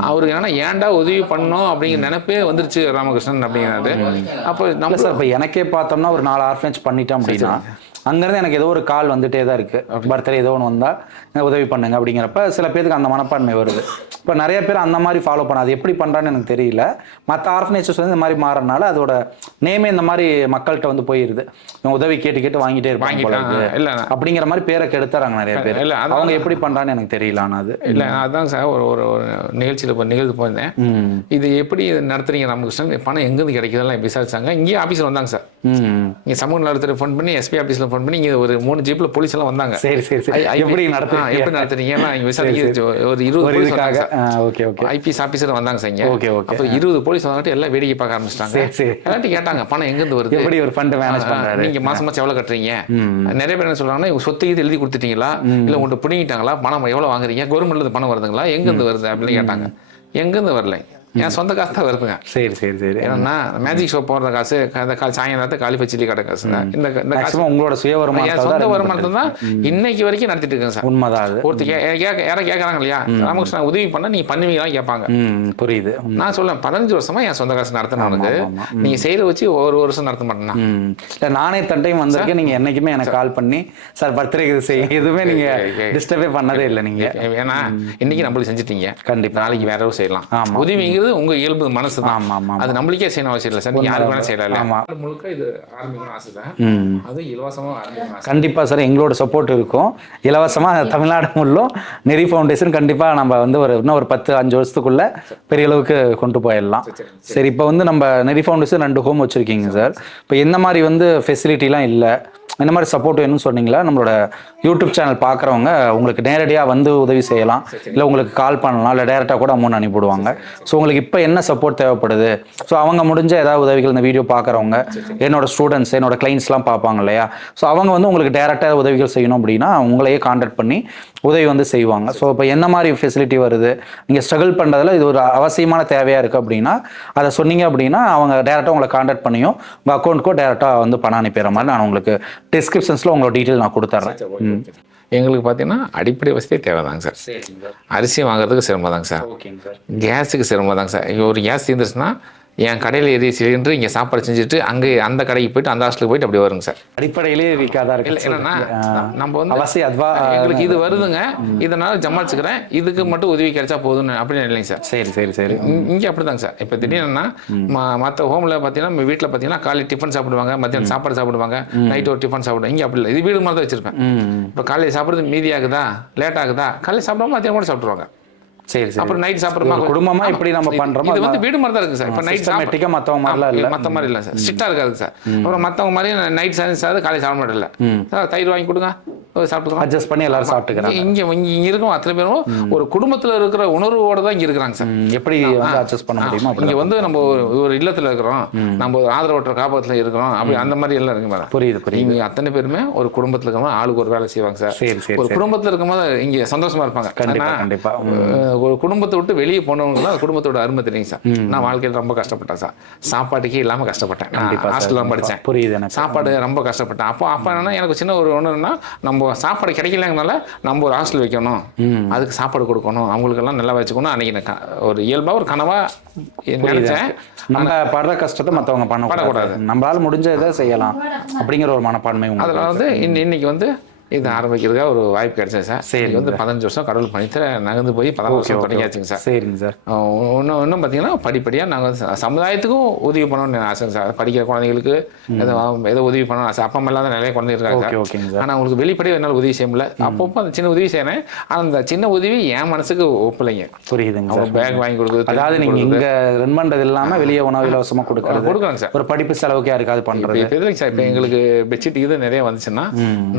அவருக்கு என்னன்னா ஏன்டா உதவி பண்ணோம் அப்படிங்கிற நினைப்பே வந்துருச்சு ராமகிருஷ்ணன் அப்படிங்கிறது. அப்போ நம்ம சார் இப்போ எனக்கே பார்த்தோம்னா ஒரு 4 ஆர்ஃபனேஜ் பண்ணிட்டோம் அப்படின்னா அங்கேருந்து எனக்கு ஏதோ ஒரு கால் வந்துட்டே தான் இருக்குது. பர்த்டே ஏதோ ஒன்று வந்தால் உதவி பண்ணுங்க அப்படிங்கிறப்ப சில பேருக்கு அந்த மனப்பான்மை வருது. இப்போ நிறைய பேர் அந்த மாதிரி ஃபாலோ பண்ணாது. எப்படி பண்ணுறான்னு எனக்கு தெரியல. மற்ற ஆர்ஃபனேஜஸ் வந்து இந்த மாதிரி மாறனால அதோட நேமே இந்த மாதிரி மக்கள்கிட்ட வந்து போயிடுது. உதவி கேட்டு கேட்டு வாங்கிட்டே இருப்பாங்க இல்லை அப்படிங்கிற மாதிரி பேரை கெடுத்துறாங்க நிறைய பேர். இல்லை அவங்க எப்படி பண்ணுறான்னு எனக்கு தெரியல. ஆனால் அது இல்லை அதுதான் சார் ஒரு நிகழ்ச்சியில் நிகழ்ச்சி போயிருந்தேன். இது எப்படி நடத்துறீங்க ராமகிருஷ்ணன், பணம் எங்கேருந்து கிடைக்குதெல்லாம் விசாரிச்சாங்க. இங்கேயே ஆஃபீஸில் வந்தாங்க சார். இங்கே சமூக நலத்துறை ஃபோன் பண்ணி எஸ்பி ஆஃபீஸில் ஃபோன் பண்ணி இங்கே ஒரு 3 ஜீப்ல போலீஸ் எல்லாம் வந்தாங்க. சரி சரி சரி எப்படி நடத்துறீங்க விசாரிக்க ஒரு 20 போலீஸ் வந்தாங்க. ஓகே ஓகே ஐபிஎஸ் ஆபீசர் வந்தாங்க சார். Okay okay. அப்போ 20 போலீஸ் வந்துட்டு எல்லாம் வேடிக்கை பார்க்க ஆரம்பிச்சிட்டாங்க. எல்லாத்தையும் கேட்டாங்க பணம் எங்கேருந்து வருது, எப்படி ஒரு ஃபண்ட் மேனேஜ் பண்றாரு, நீங்க மாசம் மாசம் எவ்வளவு கட்டுறீங்க. நிறைய பேர் என்ன சொல்றாங்கன்னா இவங்க சொத்து இது எழுதி கொடுத்துட்டீங்களா, இல்லை உங்கள்கிட்ட பிடிங்கிட்டாங்களா, பணம் எவ்வளவு வாங்குறீங்க, கவர்மெண்ட்ல பணம் வருதுங்களா, எங்கேருந்து வருது அப்படின்னு கேட்டாங்க. எங்கேருந்து வரல, என் சொந்த காசு தான் வருதுங்க. சரி சரி சரி. ஏன்னா மேஜிக் ஷோ போடுற காசு, அந்த சாயங்காலத்தை காலி பச்சிலி கடை காசு, இந்த காசு உங்களோட சுய வருமானம், சொந்த வருமானம் தான் இன்னைக்கு வரைக்கும் நடத்திட்டு இருக்கேன் சார். உண்மைதான். அது ஒருத்தர் யாரை கேட்கறாங்க இல்லையா, ராமகிருஷ்ணன் உதவி பண்ணா நீங்க பண்ணுவீங்களா கேட்பாங்க. புரியுது. நான் சொல்லேன் 15 வருஷமா என் சொந்த காசு நடத்தினவனுக்கு நீங்க செய்யற வச்சு ஒரு வருஷம் நடத்த மாட்டேன்னா. நானே தட்டையும் வந்திருக்கேன். நீங்க என்னைக்குமே எனக்கு கால் பண்ணி சார் பர்த்டே இது செய்ய எதுவுமே நீங்க டிஸ்டர்பே பண்ணதே இல்லை. நீங்க ஏன்னா இன்னைக்கு நம்மளுக்கு செஞ்சுட்டீங்க, கண்டிப்பா நாளைக்கு வேற எதுவும் செய்யலாம். உதவி உங்க இயல்பு மனசு தான். அது நம்மளுக்கே செய்யணும் அவசியம் இல்லை சார். நீங்க யாருக்கு வேணா செய்யலாம். முழுக்க இது ஆரம்பிக்கணும் ஆசை தான். அது இலவசமா ஆரம்பிக்கணும். கண்டிப்பா சார் எங்களோட சப்போர்ட் இருக்கும். இலவசமா தமிழ்நாடு முள்ளும் நெறி ஃபவுண்டேஷன் கண்டிப்பா நம்ம வந்து இன்னும் ஒரு 10-5 வருஷத்துக்குள்ள பெரிய அளவுக்கு கொண்டு போயிடலாம். சரி, இப்போ வந்து நம்ம நெறி ஃபவுண்டேஷன் 2 ஹோம் வச்சிருக்கீங்க சார். இப்போ என்ன மாதிரி வந்து ஃபெசிலிட்டிலாம் இல்லை, இந்த மாதிரி சப்போர்ட் வேணும்னு சொன்னீங்களா? நம்மளோட யூடியூப் சேனல் பார்க்குறவங்க உங்களுக்கு நேரடியாக வந்து உதவி செய்யலாம், இல்லை உங்களுக்கு கால் பண்ணலாம், இல்லை டேரெக்டாக கூட அமௌண்ட் அனுப்பிவிடுவாங்க. ஸோ உங்களுக்கு இப்போ என்ன சப்போர்ட் தேவைப்படுது, ஸோ அவங்க முடிஞ்ச ஏதாவது உதவிகள் இந்த வீடியோ பார்க்குறவங்க என்னோட ஸ்டூடெண்ட்ஸ் என்னோட கிளைண்ட்ஸ்லாம் பார்ப்பாங்க இல்லையா, ஸோ அவங்க வந்து உங்களுக்கு டேரெக்டாக உதவிகள் செய்யணும் அப்படின்னா உங்களையே கான்டாக்ட் பண்ணி உதவி வந்து செய்வாங்க. ஸோ இப்போ என்ன மாதிரி ஃபெசிலிட்டி வருது, நீங்கள் ஸ்ட்ரகிள் பண்ணுறதுல இது ஒரு அவசியமான தேவையாக இருக்குது அப்படின்னா அதை சொன்னீங்க அப்படின்னா அவங்க டேரெக்டாக உங்களை கான்டாக்ட் பண்ணியும் உங்கள் அக்கௌண்ட்டுக்கோ டேரெக்டாக வந்து பணம் அனுப்பிடுற மாதிரி நான் உங்களுக்கு டிஸ்கிரிப்ஷன்ஸில் உங்களோட டீட்டெயில் நான் கொடுத்துட்றேன். எங்களுக்கு பார்த்தீங்கன்னா அடிப்படை வசதியே தேவைதாங்க சார். அரிசி வாங்குறதுக்கு சிரமம் தாங்க சார். கேஸுக்கு சிரமம் தாங்க சார். ஒரு கேஸ் தீர்ந்துச்சுன்னா என் கடையில் எரி சிலிண்டர் இங்கே சாப்பாடு செஞ்சுட்டு அங்கே அந்த கடைக்கு போயிட்டு அந்த ஹாஸ்டலுக்கு போயிட்டு அப்படி வருங்க சார். அடிப்படையிலேயே வீக்காக இருக்கு. என்னன்னா நம்ம வந்து எங்களுக்கு இது வருதுங்க, இதனால ஜமாளிச்சுக்கிறேன், இதுக்கு மட்டும் உதவி கிடைச்சா போதும்னு அப்படின்னு இல்லைங்க சார். சரி சரி சரி. இங்கே அப்படிதாங்க சார். இப்போ திடீர்னா மற்ற ஹோமில் பார்த்தீங்கன்னா நம்ம வீட்டில் பார்த்தீங்கன்னா காலையில் டிஃபன் சாப்பிடுவாங்க, மத்தியானம் சாப்பாடு சாப்பிடுவாங்க, நைட்டு ஒரு டிஃபன் சாப்பிடுவாங்க. இங்கே அப்படி இல்லை, இது வீடு மாதிரி தான் வச்சிருப்பேன். இப்போ காலையில் சாப்பிட்றது மீதி ஆகுதா, லேட் ஆகுதா, காலையில் சாப்பிடாம மத்தியானம் கூட சாப்பிடுவாங்க. சரி சரி. அப்புறம் நைட் சாப்பிட்றோமா ஒரு குடும்பமா எப்படி நம்ம பண்றோமோ இது வந்து வீடு மாதிரி தான் இருக்குது சார். இப்போ நைட் சிஸ்டமேட்டிக்கா மத்தவங்க மாதிரிலாம் இல்ல. மற்ற மாதிரி இல்லை சார், ஸ்ட்ரிக்டாக இருக்காது சார். அப்புறம் மற்றவங்க மாதிரி நைட் சாப்பிட்டு காலையில் சாப்பிட மாட்டேன் இல்லை சார், தயிர் வாங்கி கொடுங்க சாப்பிட்டுக்கலாம், அட்ஜஸ்ட் பண்ணி எல்லாரும் சாப்பிட்டுக்கிறாங்க. இங்கே இருக்கும் அத்தனை பேரும் ஒரு குடும்பத்தில் இருக்கிற உணர்வோடு தான் இங்கே இருக்கிறாங்க சார். எப்படி வந்து அட்ஜஸ்ட் பண்ண முடியுமோ இங்கே வந்து நம்ம ஒரு இல்லத்தில் இருக்கிறோம், நம்ம ஒரு ஆதரவற்ற காப்பகத்தில் இருக்கிறோம், அப்படி அந்த மாதிரி எல்லாம் இருக்கு மேடம். புரியுது புரியுது. இங்கே அத்தனை பேருமே ஒரு குடும்பத்தில் இருக்கிறவங்க ஆளுக்கு ஒரு வேலை செய்வாங்க சார். சரி சரி. ஒரு குடும்பத்தில் இருக்கும்போது இங்கே சந்தோஷமா இருப்பாங்க. கண்டிப்பா கண்டிப்பா. ஒரு குடும்பத்தை விட்டு வெளியே போனவங்க குடும்பத்தோட அருமை தெரியும் சார். நான் வாழ்க்கையில் ரொம்ப கஷ்டப்பட்டேன் சார், சாப்பாட்டுக்கே இல்லாமல் கஷ்டப்பட்டேன். ஹாஸ்டல்லாம் படித்தேன். புரியுது எனக்கு. சாப்பாடு ரொம்ப கஷ்டப்பட்டேன். அப்போ என்னன்னா எனக்கு சின்ன ஒரு ஒன்றுன்னா, நம்ம சாப்பாடு கிடைக்கலங்கனால நம்ம ஒரு ஹாஸ்டல் வைக்கணும், அதுக்கு சாப்பாடு கொடுக்கணும், அவங்களுக்கெல்லாம் நல்லா வச்சுக்கணும். அன்னைக்கு ஒரு இயல்பாக ஒரு கனவா நினைச்சேன். நம்ம படுற கஷ்டத்தை மற்றவங்க பண்ணக்கூடாது, நம்மளால முடிஞ்ச இதை செய்யலாம் அப்படிங்கிற ஒரு மனப்பான்மை. அதில் வந்து இன்னைக்கு வந்து இது ஆரம்பிக்கிறதுக்காக ஒரு வாய்ப்பு கிடைச்சது சார். சரி வந்து 15 வருஷம் கடவுள் பணித்து நகர்ந்து போய் 16 வருஷம் தொடங்கியாச்சுங்க சார். சரிங்க சார். இன்னும் பார்த்தீங்கன்னா படிப்படியாக நாங்கள் சமுதாயத்துக்கும் உதவி பண்ணணும்னு ஆசை சார். படிக்கிற குழந்தைங்களுக்கு ஏதோ உதவி பண்ணணும் ஆசை. அப்பா அம்மா இல்லாத நிறைய குழந்தை இருக்காங்க. ஆனால் அவங்களுக்கு வெளிப்படையாக என்னால் உதவி செய்ய முடியல. அப்பப்போ அந்த சின்ன உதவி செய்யறேன். அந்த சின்ன உதவி என் மனசுக்கு ஒப்பலைங்க. புரியுதுங்க. அவங்க பேக் வாங்கி கொடுக்குறது, அதாவது நீங்கள் இங்கே ரன் பண்ணுறது இல்லாமல் வெளியே உணவு இலவசமாக கொடுக்குறாங்க சார். ஒரு படிப்பு செலவுக்கு யாருக்காவது பண்ணுறது எதுக்கு சார். இப்போ எங்களுக்கு பெட்ஷீட் இது நிறைய வந்துச்சுன்னா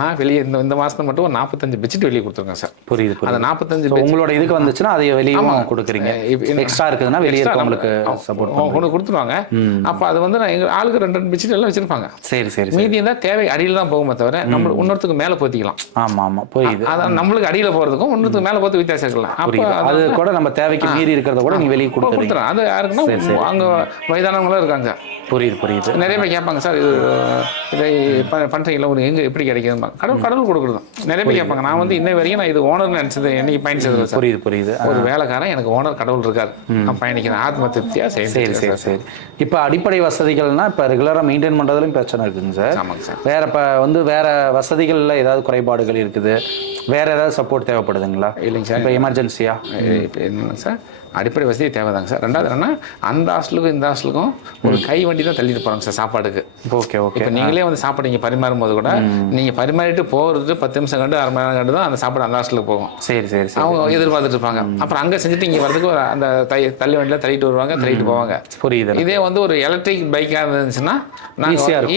நான் வெளியே இந்த மாதத்துல மட்டும் 45 பெட்ஷீட் வெளியே கொடுத்துருக்கேன் சார். புரியுது. அந்த 45 உங்களோட இதுக்கு வந்துச்சுன்னா அதை வெளியே கொடுக்குறீங்க. எக்ஸ்ட்ரா இருக்குதுன்னா வெளியே உங்களுக்கு சப்போர்ட் கொண்டு கொடுத்துருவாங்க. அப்போ அது வந்து நான் எங்கள் ஆளுக்கு 2 பெட்ஷீட் எல்லாம் வச்சிருப்பாங்க. சரி சரி. மீதி இருந்தால் தேவை அடியில் தான் போகுமே தவிர நம்ம இன்னொருத்துக்கு மேலே போத்திக்கலாம். ஆமாம் ஆமாம் புரியுது. அதான் நம்மளுக்கு அடியில் போகிறதுக்கும் இன்னொருத்துக்கு மேலே போத்து வித்தியாசம் இருக்கலாம். அப்போ அது கூட நம்ம தேவைக்கு மீறி இருக்கிறத கூட நீங்கள் வெளியே கொடுத்துருவோம். அது யாருக்குன்னா அங்கே வயதானவங்களும் இருக்காங்க. புரியுது புரியுது. நிறைய பேர் கேட்பாங்க சார், இதை பண்ணுறீங்களா, ஒரு எங்கே எப்படி கிடைக்குதுமா? கடவுள் கொடுக்குறது நிறைய பேர் கேட்பாங்க. நான் வந்து இன்ன வரைக்கும் நான் இது ஓனர் நினைச்சது என்னைக்கு பயணிச்சது சார். புரியுது புரியுது. ஒரு வேலைக்காரன் எனக்கு ஓனர் கடவுள் இருக்காரு, நான் பயணிக்கிறேன் ஆத்ம திருப்தியா. சரி சரி சரி. இப்போ அடிப்படை வசதிகள்னா இப்போ ரெகுலராக மெயின்டைன் பண்ணுறதுலையும் பிரச்சனை இருக்குங்க சார். ஆமாங்க சார். வேற இப்போ வந்து வேற வசதிகளில் ஏதாவது குறைபாடுகள் இருக்குது, வேற ஏதாவது சப்போர்ட் தேவைப்படுதுங்களா? இல்லைங்க சார். இப்போ எமர்ஜென்சியா இப்போ என்னங்க சார், அடிப்படை வசதி தேவைதாங்க சார். ரெண்டாவது என்னன்னா, அந்த ஹாஸ்டலுக்கும் இந்த ஹாஸ்டலுக்கும் ஒரு கை வண்டி தான் தள்ளிட்டு போகிறாங்க சார் சாப்பாடுக்கு. Okay okay. இப்போ நீங்களே வந்து சாப்பாடு நீங்கள் பரிமாறும் போது கூட நீங்கள் பரிமாறிட்டு போகிறது 10 நிமிஷம் கண்டு 1/2 மணி நேரம் கண்டு தான் அந்த சாப்பாடு அந்த ஹாஸ்டலுக்கு போகும். சரி சரி. அவங்க எதிர்பார்த்துட்டு இருப்பாங்க. அப்புறம் அங்கே செஞ்சுட்டு இங்கே வரதுக்கு அந்த தள்ளி வண்டியில் தள்ளிட்டு வருவாங்க, தள்ளிட்டு போவாங்க. புரியுது. இதே வந்து ஒரு எலக்ட்ரிக் பைக்காக இருந்துச்சுன்னா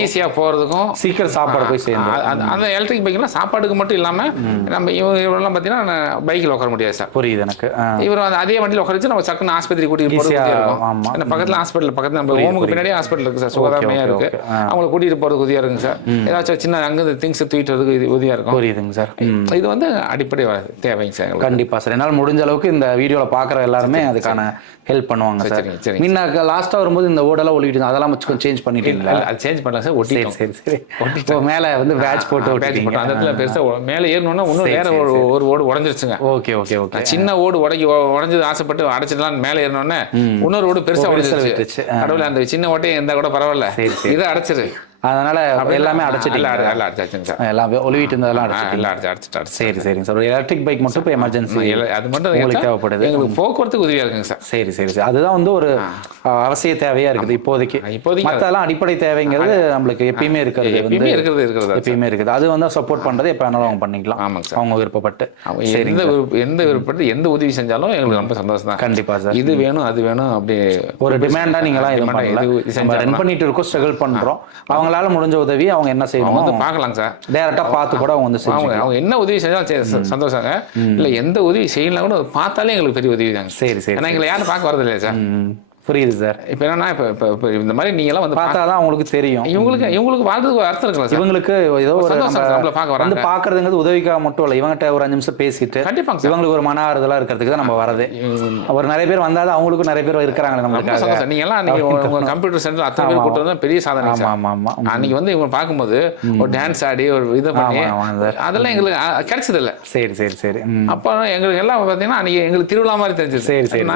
ஈஸியாக போகிறதுக்கும் சீக்கிரம் சாப்பாடு போய் சேர்ந்து. அந்த எலக்ட்ரிக் பைக்லாம் சாப்பாடுக்கு மட்டும் இல்லாமல் நம்ம இவரெல்லாம் பார்த்தீங்கன்னா பைக்கில் உட்கார முடியாது சார். புரியுது எனக்கு. இவர் அதே வண்டியில் உட்கார வச்சு நம்ம சக்குன்னு ஆஸ்பத்திரி கூட்டிட்டு போறது இருக்கும். பக்கத்துல ஹாஸ்பிட்டல் பக்கத்துல நம்ம ஹோமுக்கு பின்னாடியே ஹாஸ்பிட்டல் இருக்கு சார். சுகாதாரமையா இருக்கு. அவங்களை கூட்டிட்டு போறதுக்கு உதவியா இருக்குங்க சார். ஏதாச்சும் சின்ன அங்க திங்ஸ் தூக்கிட்டு வரதுக்கு உதவியா இருக்கும். புரியுதுங்க சார். இது வந்து அடிப்படை தேவைங்க சார். கண்டிப்பா சார். என்னால் முடிஞ்ச அளவுக்கு இந்த வீடியோல பாக்குற எல்லாருமே அதுக்கான ஹெல்ப் பண்ணுவாங்க சார். முன்ன லாஸ்டா வரும்போது இந்த ஓடெல்லாம் ஒட்டிட்டு அதெல்லாம் கொஞ்சம் சேஞ்ச் பண்ணிட்டீங்களா? அது சேஞ்ச் பண்ணலாம் சார். ஒட்டி சரி சரி. இப்போ மேல வந்து பேட்ச் போட்டு அந்த இடத்துல பெருசா மேல ஏறணும்னா இன்னும் வேற ஒரு ஓடு உடஞ்சிருச்சுங்க. Okay okay okay. சின்ன ஓடு உடஞ்சது ஆசைப்பட்டு அடைச்சிடலாம் மேல ஏறணும்னு இன்னொரு ஓடு பெருசா உடஞ்சிருச்சு. கடவுளே அந்த சின்ன ஓட்டையும் இருந்தா கூட பரவாயில்ல, இதை அடைச்சிரு. அதனால எல்லாமே அடைச்சிட்டீங்க. அடைச்சாச்சுங்க சார். எல்லாம் ஒளிவிட்டு இருந்ததெல்லாம் அடைச்சிட்டு. சரி சரிங்க சார். ஒரு எலக்ட்ரிக் பைக் மட்டும் இப்போ எமர்ஜென்சி அது மட்டும் உங்களுக்கு தேவைப்படுது. எங்களுக்கு போக்குவரத்துக்கு உதவியா இருக்குங்க சார். சரி சரி சார். அதுதான் வந்து ஒரு அவசிய தேவையா இருக்குது இப்போதைக்கு. மற்றெல்லாம் அடிப்படை தேவைங்கிறது நம்மளுக்கு எப்பயுமே இருக்கிறது. எப்பயுமே இருக்குது. அது வந்து சப்போர்ட் பண்றது எப்ப வேணாலும் அவங்க பண்ணிக்கலாம். ஆமாங்க சார். அவங்க விருப்பப்பட்டு எந்த விருப்பப்பட்டு எந்த உதவி செஞ்சாலும் எங்களுக்கு ரொம்ப சந்தோஷம் தான். கண்டிப்பா சார். இது வேணும் அது வேணும் அப்படி ஒரு டிமாண்டா நீங்களாம் இது பண்ணல. ரன் பண்ணிட்டு இருக்கோம், ஸ்ட்ரகிள் பண்றோம். அவங்களால முடிஞ்ச உதவி அவங்க என்ன செய்யணும் வந்து பார்க்கலாம் சார். டைரக்டா பார்த்து கூட அவங்க வந்து அவங்க என்ன உதவி செஞ்சாலும் சந்தோஷங்க. இல்ல எந்த உதவி செய்யலாம் கூட பார்த்தாலே எங்களுக்கு பெரிய உதவி தாங்க. சரி சரி. ஏன்னா எங்களை யாரும் பார்க்க வரது இல்லையா சார். புரியுது சார். இப்போ என்னன்னா இப்போ இந்த மாதிரி நீங்களாம் வந்து பார்த்தா தான் அவங்களுக்கு தெரியும். இவங்களுக்கு வாழ்றதுக்கு அர்த்தம் இருக்கலாம் சார். இவங்களுக்கு ஏதோ ஒரு வந்து பார்க்கறதுங்கிறது உதவிக்காக மட்டும் இல்லை. இவங்ககிட்ட ஒரு 5 நிமிஷம் பேசிட்டு கண்டிப்பாங்க இவங்களுக்கு ஒரு மன ஆறுதலா இருக்கிறதுக்கு தான் நம்ம வரது. ஒரு நிறைய பேர் வந்தாலும் அவங்களுக்கும் நிறைய பேர் இருக்கிறாங்க நம்மளுக்கு. நீங்க உங்க கம்ப்யூட்டர் சென்டர் அத்தனை பேர் கூட்டு வந்தா பெரிய சாதனை. ஆமா ஆமா. அன்னைக்கு வந்து இவங்க பார்க்கும்போது ஒரு டான்ஸ் ஆடி ஒரு இதை பண்ணி அதெல்லாம் எங்களுக்கு கிடைச்சது இல்லை. சரி சரி சரி. அப்போ எங்களுக்கு எல்லாம் பார்த்தீங்கன்னா அன்னைக்கு எங்களுக்கு திருவிழா மாதிரி தெரிஞ்சது. சரி சரி.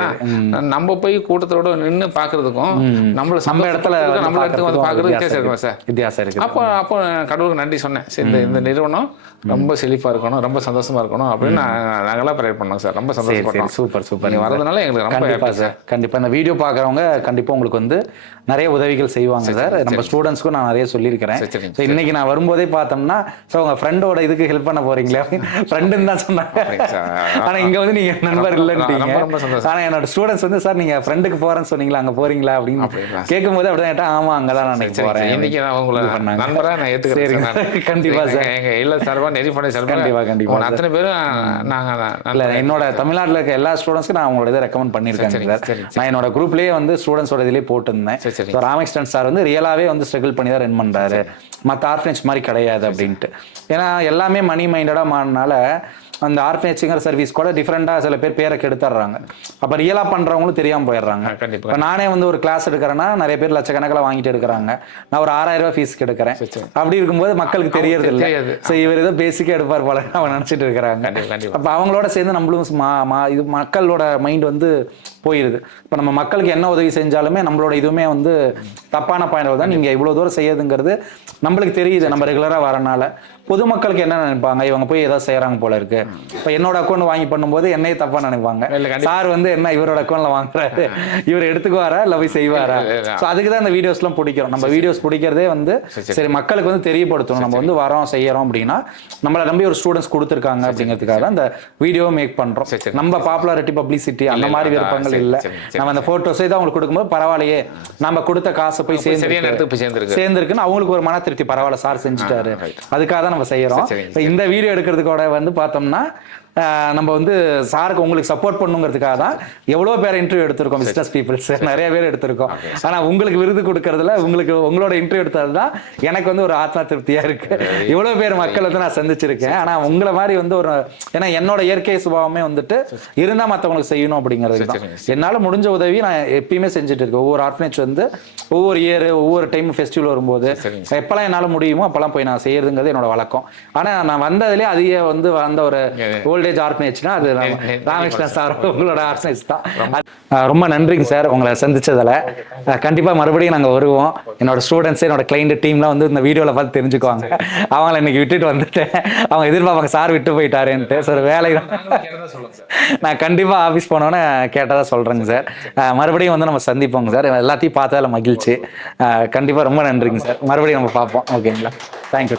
நம்ம போய் கூட்டத்தோட நின்று பார்க்கறதுக்கும் நம்ம இடத்துல நம்ம இடத்துக்கு வந்து பார்க்கறது வித்தியாசம் இருக்கும் சார். வித்தியாசம் இருக்கு. அப்போ கடவுளுக்கு நன்றி சொன்னேன். சரி, இந்த நிறுவனம் ரொம்ப செழிப்பாக இருக்கணும், ரொம்ப சந்தோஷமா இருக்கணும் அப்படின்னு நாங்களாம் ப்ரேயர் பண்ணோம் சார். ரொம்ப சந்தோஷப்பட்டோம். Super super. நீங்கள் வரதுனால எங்களுக்கு ரொம்ப கண்டிப்பாக சார். கண்டிப்பாக இந்த வீடியோ பார்க்குறவங்க கண்டிப்பாக உங்களுக்கு வந்து நிறைய உதவிகள் செய்வாங்க சார். நம்ம ஸ்டூடெண்ட்ஸ்க்கும் நான் நிறைய சொல்லியிருக்கிறேன். ஸோ இன்னைக்கு நான் வரும்போதே பார்த்தோம்னா ஸோ உங்கள் ஃப்ரெண்டோட இதுக்கு ஹெல்ப் பண்ண போறீங்களே ஃப்ரெண்டுன்னு தான் சொன்னாங்க. ஆனால் இங்கே வந்து நீங்கள் நண்பர் இல்லைன்ட்டீங்க. ஆனால் என்னோட ஸ்டூடெண்ட்ஸ் வந்து சார் நீங்கள் ஃப்ரெண்டுக்கு போகிறேன்னு சொன்னீங்களா, அங்கே போறீங்களா அப்படின்னு கேட்கும்போது அப்படிதான் கேட்டேன். ஆமாம், அங்கே தான் நான் போகிறேன். இன்னைக்கு நான் உங்களை நண்பராக நான் ஏற்றுக்கிறேன். கண்டிப்பாக சார். எங்கள் இல்லை சார்பாக நெறி பண்ணி சார். கண்டிப்பாக அத்தனை பேரும் நாங்கள் என்னோட தமிழ்நாட்டில் இருக்க எல்லா ஸ்டூடெண்ட்ஸ்க்கு நான் உங்களோட இதை ரெக்கமெண்ட் பண்ணியிருக்கேன் சார். நான் என்னோட குரூப்லேயே வந்து ஸ்டூடெண்ட்ஸோட இதிலே போட்டிருந்தேன். ஸோ ராமகிருஷ்ணன் சார் வந்து ரியலாகவே வந்து ஸ்ட்ரகிள் பண்ணி தான் ரன் பண்ணுறாரு. மற்ற ஆர்ஃபனேஜ் மாதிரி கிடையாது அப்படின்ட்டு. ஏன்னா எல்லாமே மணி மைண்டடாக மாறினால அந்த ஆர்ஃபனேஜ்ங்கிற சர்வீஸ் கூட டிஃப்ரெண்டாக சில பேர் பேரை கெடுத்துறாங்க. அப்போ ரியலாக பண்ணுறவங்களும் தெரியாமல் போயிடுறாங்க. இப்போ நானே வந்து ஒரு கிளாஸ் எடுக்கிறேன்னா நிறைய பேர் லட்சக்கணக்கில் வாங்கிட்டு எடுக்கிறாங்க. நான் ஒரு 6000 ரூபாய் ஃபீஸ் எடுக்கிறேன். அப்படி இருக்கும்போது மக்களுக்கு தெரியறது இல்லை. ஸோ இவர் ஏதோ பேசிக்காக எடுப்பார் போல அவன் நினச்சிட்டு இருக்கிறாங்க. அப்போ அவங்களோட சேர்ந்து நம்மளும் இது மக்களோட மைண்ட் வந்து போயிடுது. இப்போ நம்ம மக்களுக்கு என்ன உதவி செஞ்சாலுமே நம்மளோட இதுவுமே வந்து தப்பான பாயிண்ட் தான். நீங்கள் இவ்வளோ தூரம் செய்யுதுங்கிறது நம்மளுக்கு தெரியுது. நம்ம ரெகுலராக வரனால பொதுமக்களுக்கு என்ன நினைப்பாங்க, இவங்க போய் ஏதாவது செய்யறாங்க போல இருக்கு. இப்போ என்னோட அக்கௌண்ட் வாங்கி பண்ணும்போது என்னையே தப்பா நினைப்பாங்க. சார் வந்து என்ன இவரோட அக்கௌண்ட்ல வாங்குறாரு, இவர் எடுத்துக்குவாரா இல்லை போய் செய்வாரா? ஸோ அதுக்கு தான் இந்த வீடியோஸ்லாம் பிடிக்கிறோம். நம்ம வீடியோஸ் பிடிக்கிறதே வந்து சரி மக்களுக்கு வந்து தெரியப்படுத்தணும். நம்ம வந்து வரோம் செய்யறோம் அப்படின்னா நம்மளை நம்பி ஒரு ஸ்டூடெண்ட்ஸ் கொடுத்துருக்காங்க அப்படிங்கிறதுக்காக தான் இந்த வீடியோ மேக் பண்றோம். நம்ம பாப்புலாரிட்டி பப்ளிசிட்டி அந்த மாதிரி விருப்பங்கள் இல்லை. நம்ம அந்த போட்டோஸே தான் அவங்களுக்கு கொடுக்கும்போது பரவாயில்லையே, நம்ம கொடுத்த காசை போய் சேர்ந்துருக்குன்னு அவங்களுக்கு ஒரு மன திருப்தி. பரவாயில்ல சார் செஞ்சுட்டாரு, அதுக்காக தான் நம்ம செய்யறோம். இந்த வீடியோ எடுக்கிறதுக்கோட வந்து பார்த்தோம்னா நம்ம வந்து சாருக்கு உங்களுக்கு சப்போர்ட் பண்ணுங்கிறதுக்காக தான் எவ்வளோ பேர் இன்டர்வியூ எடுத்திருக்கோம். பிஸ்னஸ் பீப்புள்ஸ் நிறைய பேர் எடுத்திருக்கோம். ஆனால் உங்களுக்கு விருது கொடுக்கறதுல உங்களோட இன்டர்வியூ எடுத்தது தான் எனக்கு வந்து ஒரு ஆத்மா திருப்தியா இருக்கு. இவ்வளோ பேர் மக்கள் வந்து நான் சந்திச்சிருக்கேன். ஆனால் உங்களை மாதிரி வந்து ஒரு ஏன்னா என்னோட இயற்கை சுபாவமே வந்துட்டு இருந்தால் மற்றவங்களுக்கு செய்யணும் அப்படிங்கிறது தான். என்னால் முடிஞ்ச உதவி நான் எப்பயுமே செஞ்சுட்டு இருக்கேன். ஒவ்வொரு ஆர்ஃபனேஜ் வந்து ஒவ்வொரு இயர் ஒவ்வொரு டைம் ஃபெஸ்டிவல் வரும்போது எப்பெல்லாம் என்னால் முடியுமோ அப்பெல்லாம் போய் நான் செய்யறதுங்கிறது என்னோட வழக்கம். ஆனால் நான் வந்ததுலேயே அதிக வந்து வந்த ஒரு ஓல்டேஜ் ஆர்ஃபனேஜ்னா அது ராமகிருஷ்ணன் சார் உங்களோட ஆர்ஃபனேஜ் தான். ரொம்ப நன்றிங்க சார் உங்களை சந்திச்சதில். கண்டிப்பாக மறுபடியும் நாங்கள் வருவோம். என்னோட ஸ்டூடெண்ட்ஸ் என்னோட கிளைண்ட் டீம்லாம் வந்து இந்த வீடியோவில் பார்த்து தெரிஞ்சுக்குவாங்க. அவங்கள இன்னைக்கு விட்டுட்டு வந்துட்டேன். அவங்க எதிர்பார்ப்பாங்க சார் விட்டு போயிட்டாருன்ட்டு. சார் வேலை நான் கண்டிப்பாக ஆஃபீஸ் போனோன்னே கேட்டதாக சொல்கிறேங்க சார். மறுபடியும் வந்து நம்ம சந்திப்போங்க சார். எல்லாத்தையும் பார்த்ததில் மகிழ்ச்சி. கண்டிப்பாக ரொம்ப நன்றிங்க சார். மறுபடியும் நம்ம பார்ப்போம். ஓகேங்களா? தேங்க்யூ.